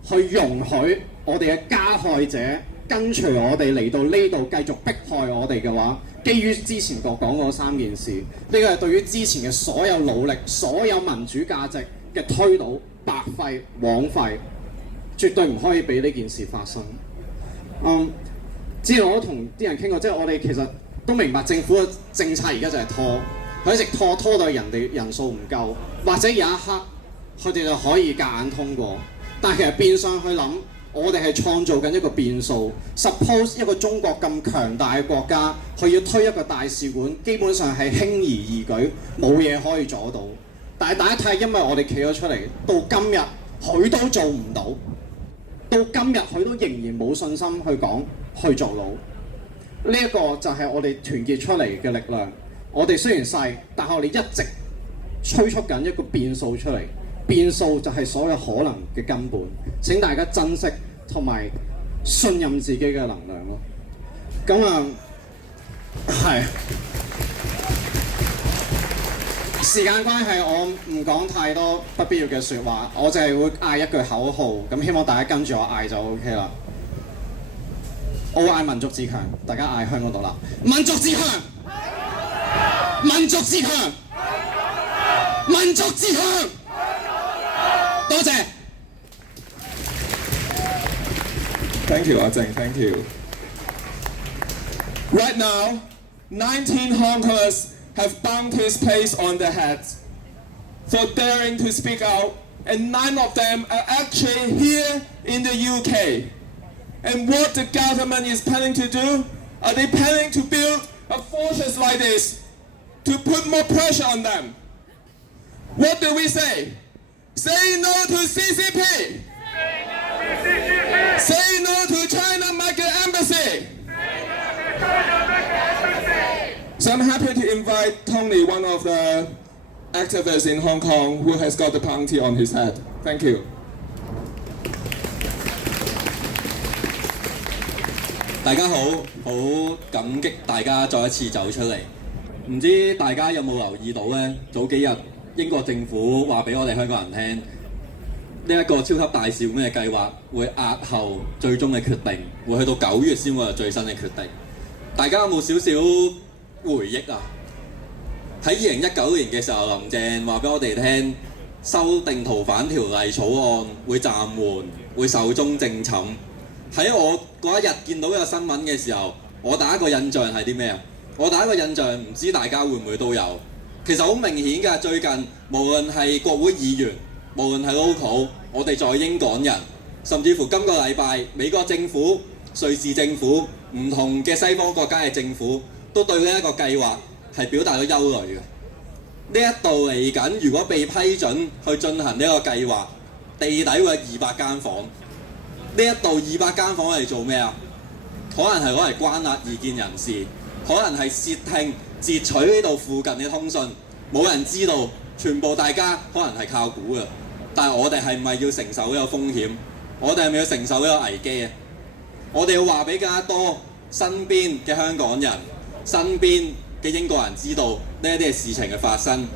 去容許我哋嘅加害者跟隨我哋嚟到呢度繼續迫害我哋嘅話，基於之前講嗰3件事，呢個係對於之前嘅所有努力、所有民主價值嘅推倒、白費、枉費，絕對唔可以俾呢件事發生。之前我都同啲人傾過，即係我哋其實都明白政府嘅政策而家就係拖，佢一直拖到人哋人數唔夠，或者有一刻佢哋就可以夾硬通過。但係其實變相去諗，我哋係創造緊一個變數。Suppose 一個中國咁強大嘅國家，佢要推一個大使館，基本上係輕而易舉，冇嘢可以阻到。但係大家睇，因為我哋企咗出嚟，到今日佢都做唔到，到今日佢都仍然冇信心去做到。呢一個就係我哋團結出嚟嘅力量。我哋雖然細，但係我哋一直催促緊一個變數出嚟。變數就係所有可能嘅根本。請大家珍惜同埋信任自己嘅能量咯。咁係時間關係，我唔講太多不必要嘅説話，我就係會嗌一句口號，咁希望大家跟住我嗌就 OK 啦。我會嗌民族自強，大家嗌香港獨立。民族自強，民族自強，民族自強。多謝。Thank you, Ajeng. Thank you. Right now, 19 Hong Kongers have bumped his place on their heads for daring to speak out, and 9 of them are actually here in the UK. And what the government is planning to do? Are they planning to build a fortress like this to put more pressure on them? What do we say? Say no to CCP! Say no to China Migrant Embassy! So I'm happy to invite Tony, one of the activists in Hong Kong, who has got the bounty on his head. Thank you. 大家好，好感激大家再一次走出嚟。唔知大家有冇留意到呢？早幾日英國政府話俾我哋香港人聽，呢一個超級大使館嘅計劃會押後最終嘅決定，會去到9月先會有最新嘅決定。大家有冇少少回憶啊？喺2019年嘅時候，林鄭話俾我哋聽，修訂逃犯條例草案會暫緩，會壽終正寢。喺我嗰一日見到呢個新聞嘅時候，我第一個印象係啲咩啊？我第一個印象唔知大家會唔會都有。其實好明顯㗎，最近無論係國會議員，無論係 local， 我哋在英港人，甚至乎今個禮拜美國政府、瑞士政府、唔同嘅西方國家嘅政府，都對呢一個計劃係表達咗憂慮嘅。呢一度嚟緊，如果被批准去進行呢個計劃，地底會有200間房。呢一度200間房係做咩啊？可能係攞嚟關押異見人士，可能係竊聽、截取呢度附近嘅通訊，冇人知道，全部大家可能係靠估嘅。但係我哋係咪要承受呢個風險？我哋係咪要承受呢個危機啊？我哋要話俾更加多身邊嘅香港人、身邊嘅英國人知道呢一啲嘅事情嘅發生。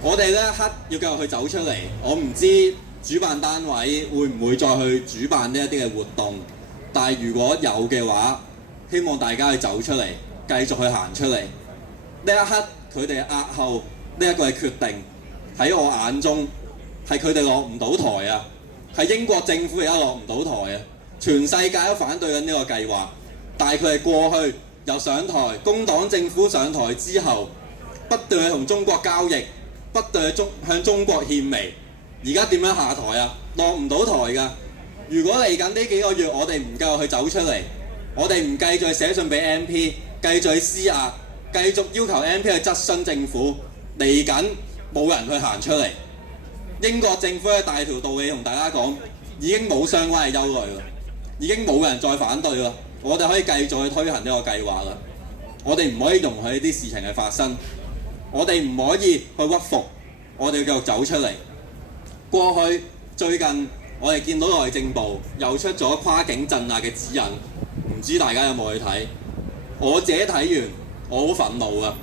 我哋呢一刻要繼續去走出嚟。我唔知主辦單位會唔會再去主辦呢一啲嘅活動，但係如果有嘅話，希望大家去走出嚟，繼續去行出嚟。呢一刻佢哋押後呢一個嘅決定，喺我眼中係佢哋落唔到台啊！係英國政府而家落唔到台啊！全世界都反對緊呢個計劃，但係佢哋過去又上台，工黨政府上台之後，不斷去同中國交易，不斷去向中國獻媚。而家點樣下台啊？落唔到台㗎。如果嚟緊呢幾個月我哋唔夠去走出嚟，我哋唔繼續寫信俾 MP， 繼續去施壓，繼續要求 MP 去質詢政府，嚟緊冇人去行出嚟。英國政府嘅大條道理同大家講，已經冇相關嘅憂慮啦，已經冇人再反對啦。我哋可以繼續去推行呢個計劃啦。我哋唔可以容許呢啲事情嘅發生，我哋唔可以去屈服，我哋要繼續走出嚟。過去最近我哋見到內政部又出咗跨境鎮壓嘅指引，唔知大家有冇去睇？我自己睇完，我好憤怒啊！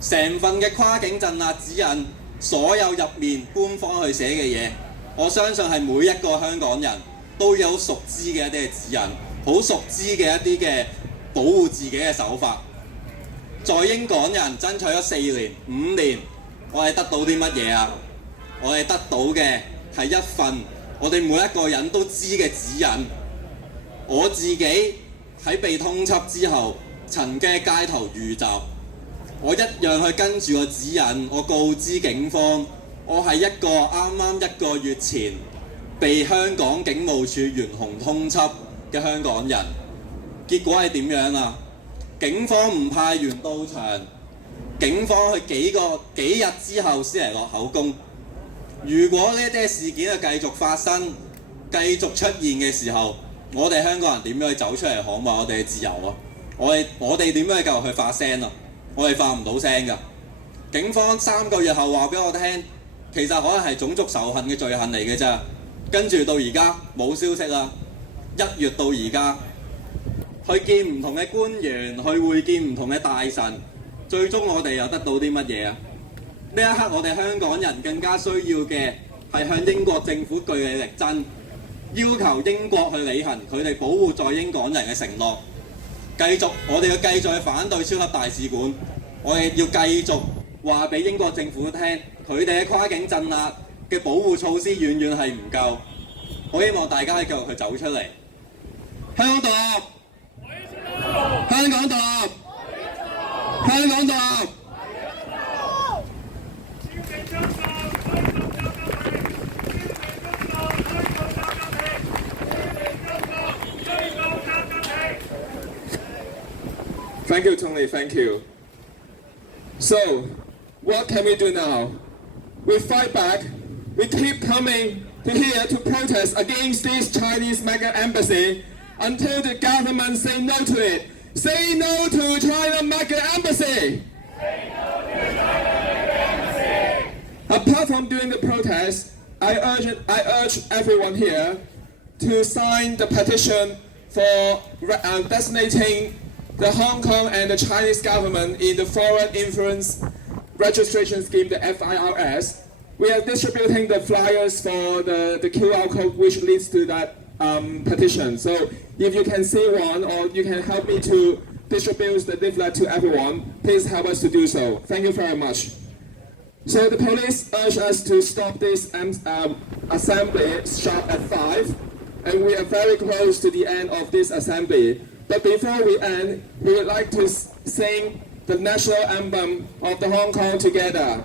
成份嘅跨境鎮壓指引，所有入面官方去寫嘅嘢，我相信係每一個香港人都有熟知嘅一啲嘅指引，好熟知嘅一啲嘅保護自己嘅手法。在英港人爭取咗4年、5年，我哋得到啲乜嘢啊？我哋得到嘅係一份我哋每一個人都知嘅指引。我自己喺被通緝之後，曾經喺街頭遇襲，我一樣去跟住個指引，我告知警方，我係一個啱啱1個月前被香港警務處懸紅通緝嘅香港人。結果係點樣啊？警方唔派員到場，警方去幾日之後先嚟落口供。如果呢啲事件繼續發生、繼續出現嘅時候，我哋香港人點樣去走出嚟捍衞我哋嘅自由啊？我哋點樣去繼續去發聲啊？我哋發唔到聲㗎。警方3個月後話俾我聽，其實可能係種族仇恨嘅罪行嚟嘅咋。跟住到而家冇消息啦。1月到而家，去見唔同嘅官員，去會見唔同嘅大臣，最終我哋又得到啲乜嘢啊？呢一刻我哋香港人更加需要嘅係向英國政府據理力爭，要求英國去履行佢哋保護在英港人嘅承諾。我哋要繼續去反對超級大使館，我哋要繼續話俾英國政府聽，佢哋嘅跨境鎮壓嘅保護措施遠遠係唔夠。我希望大家可以繼續去走出嚟。香港獨立！香港獨立！香港獨立！Thank you, Tony. Thank you. So, what can we do now? We fight back. We keep coming to here to protest against this Chinese mega embassy until the government say no to it. Say no to China mega embassy. Say no to China mega embassy. Apart from doing the protest, I urge everyone here to sign the petition for designating the Hong Kong and the Chinese government in the Foreign Influence Registration Scheme, the FIRS. We are distributing the flyers for the QR code which leads to that petition. So if you can see one or you can help me to distribute the leaflet to everyone, please help us to do so. Thank you very much. So the police urge us to stop this assembly sharp at 5, and we are very close to the end of this assembly. But before we end, we would like to sing the national anthem of the Hong Kong together.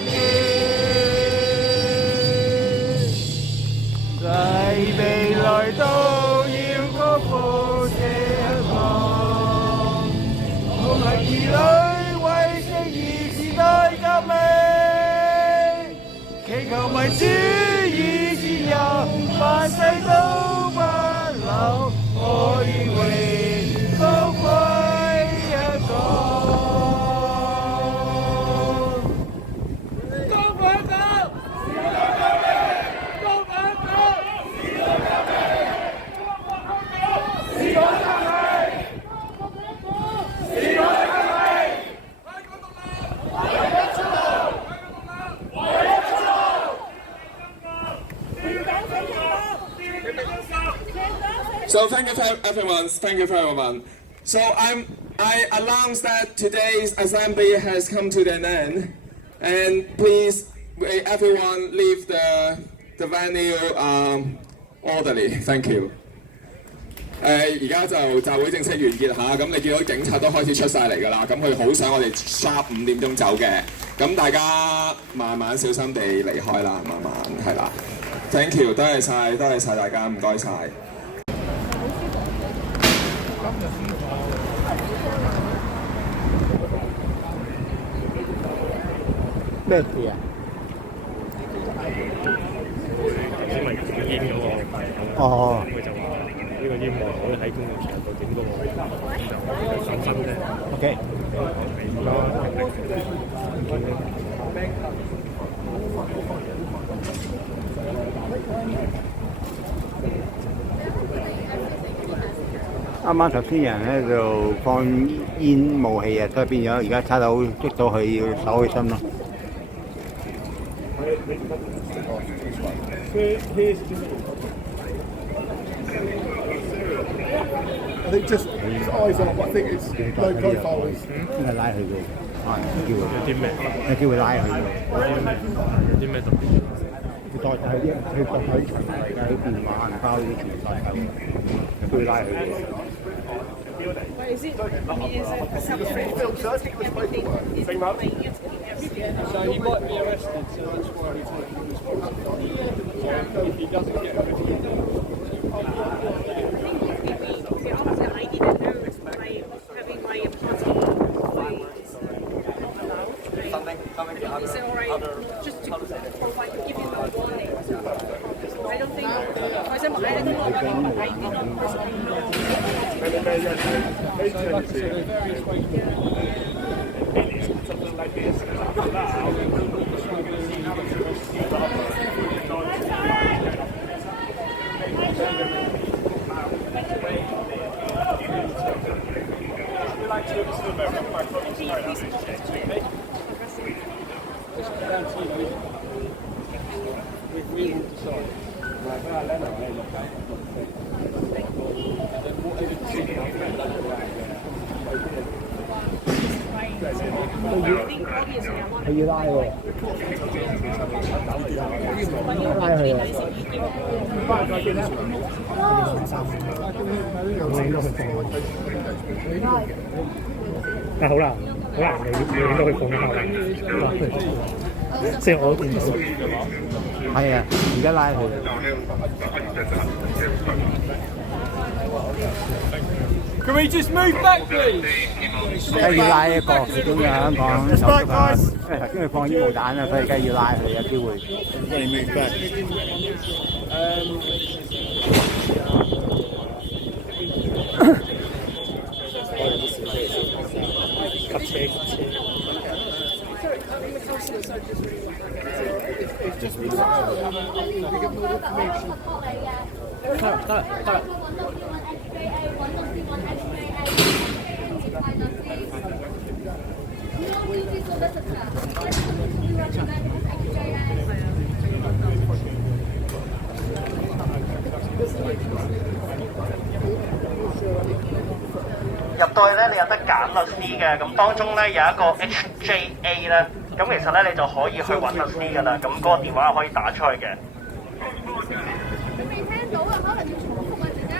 嘅，在未來都要確保這一個，同埋兒女為正義時代革命，祈求民主與自由，萬世都不朽，我願榮高歸一個。So thank you for everyone. Thank you for everyone. So I announce that today's assembly has come to an end, and please everyone leave the venue orderly. Thank you. 而家就集會正式完結嚇，咁你見到警察都開始出晒嚟㗎啦，咁佢好想我哋 sharp 5點鐘走嘅，咁大家慢慢小心地離開啦，慢慢係啦。Thank you， 多謝晒大家，唔該晒。咩事啊？因為煙嗰個哦，佢就話呢個煙幕可以喺公共場度整嗰個，就上身啫。OK。啱啱頭先人喺度放煙霧氣啊，所以變咗而家差到捉到佢要手起身咯。I think just his eyes on. I think it's low profile. 應該拉佢嘅，叫佢。有啲咩？係叫佢拉佢嘅。有啲咩特別？佢代替啲，佢代替場嚟㗎，啲電話、銀包呢啲全部代替，叫佢拉佢嘅。So he might be arrested, so that's why we take him responsibility. If he doesn't get Is it all right just to provide, give him a warning? I don't think, for example, I don't know what I did not personally know. So like I said, there are various ways to something like this. We will decide.佢要拉喎，拉佢啊！但好難你應該去放一下啦。即係我見到。係啊，而家拉佢。Can we just move back, please? 梗要拉一個，始終有香港手足啊，因為頭先佢放煙霧彈啊，所以梗要拉佢，有機會。Move back.入到去咧，你有得揀律師嘅，咁當中咧有一個 HJA 咧，咁其實咧你就可以去揾律師㗎啦，咁嗰個電話可以打出去嘅。未聽到啊，可能要重複啊，陣間。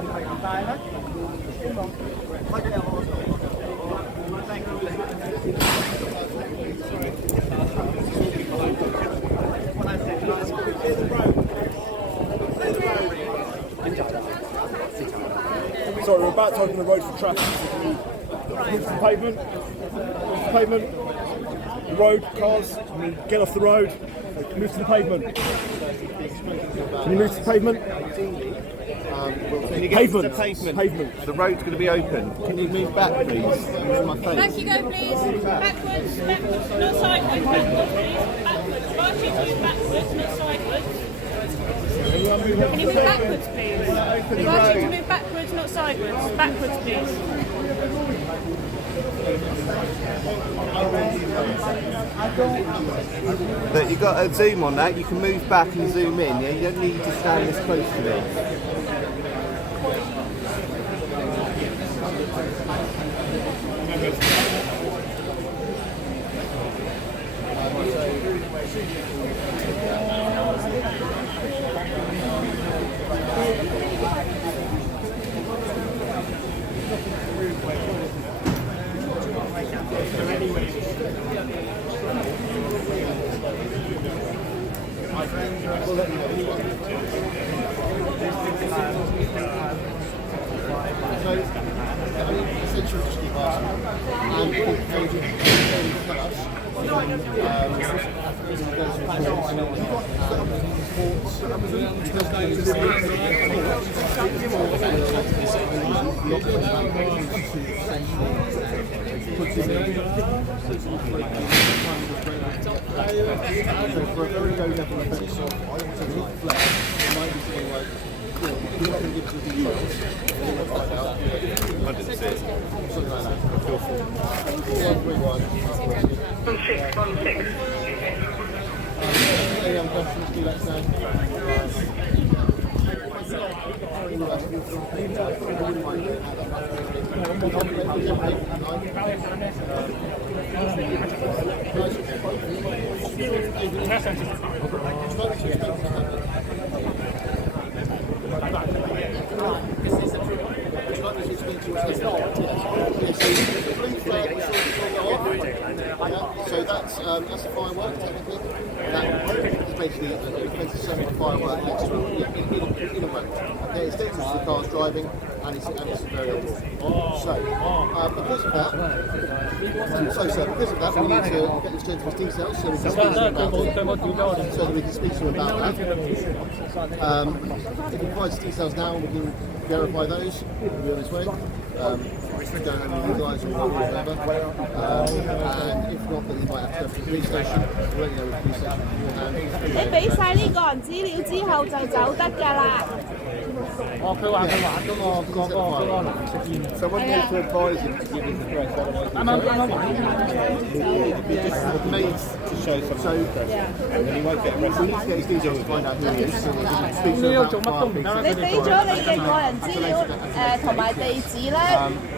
問題唔大啦，希望開始有好。Sorry, we're about to open the road for traffic. Move to the pavement. Move to the pavement. The road, cars, get off the road. Move to the pavement. Can you move to the pavement? Can you get to the pavement? Pavement. The road's going to be open. Can you move back, please? Use my face. Back you go, please. Backwards, backwards, not sideways. Backwards, please. Backwards. Ask you to move backwards, not sideways. Can you move backwards, please? We've asked you to move backwards, not sideways. Backwards, please. But you've got a zoom on that. You can move back and zoom in. Yeah, you don't need to stand this close to me. So that's a firework technically. That is basically a defensive semi firework extra in a road. Okay, it's dangerous to the cars driving and it's very important. So because of that, we need to get this gentleman's details so we can speak to him about it. So that we can speak to him about that. If he provides details now, we can verify those. We'll be on his way. Don't utilise or whatever. And if not, then he might have to go to the police station. We'll let you know with the police station beforehand. 你俾晒呢個人資料之後就走得㗎啦。哦，佢話佢玩嗰個藍色煙。So what do you have to advise him to give his address? 啱啱玩呢個。Made to show some interest, and then he won't get arrested. We need to get his details to find out who he is. So we can speak to him about 你俾咗你嘅個人資料同埋地址咧，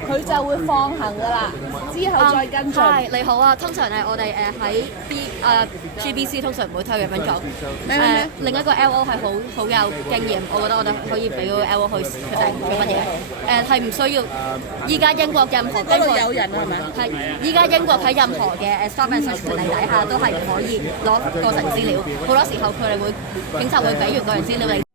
佢就會放行㗎啦，之後再跟進。係你好啊，通常係我哋喺GBC 通常唔會推咁樣做。另一個 LO 係好有經驗，我覺得我哋可以俾個 LO 去決定做乜嘢。係唔需要。依家英國任何經過有人係咪？係依家英國喺任何嘅stop and search 權力底下都係唔可以攞個人資料。好多時候佢哋會警察會俾完個人資料你。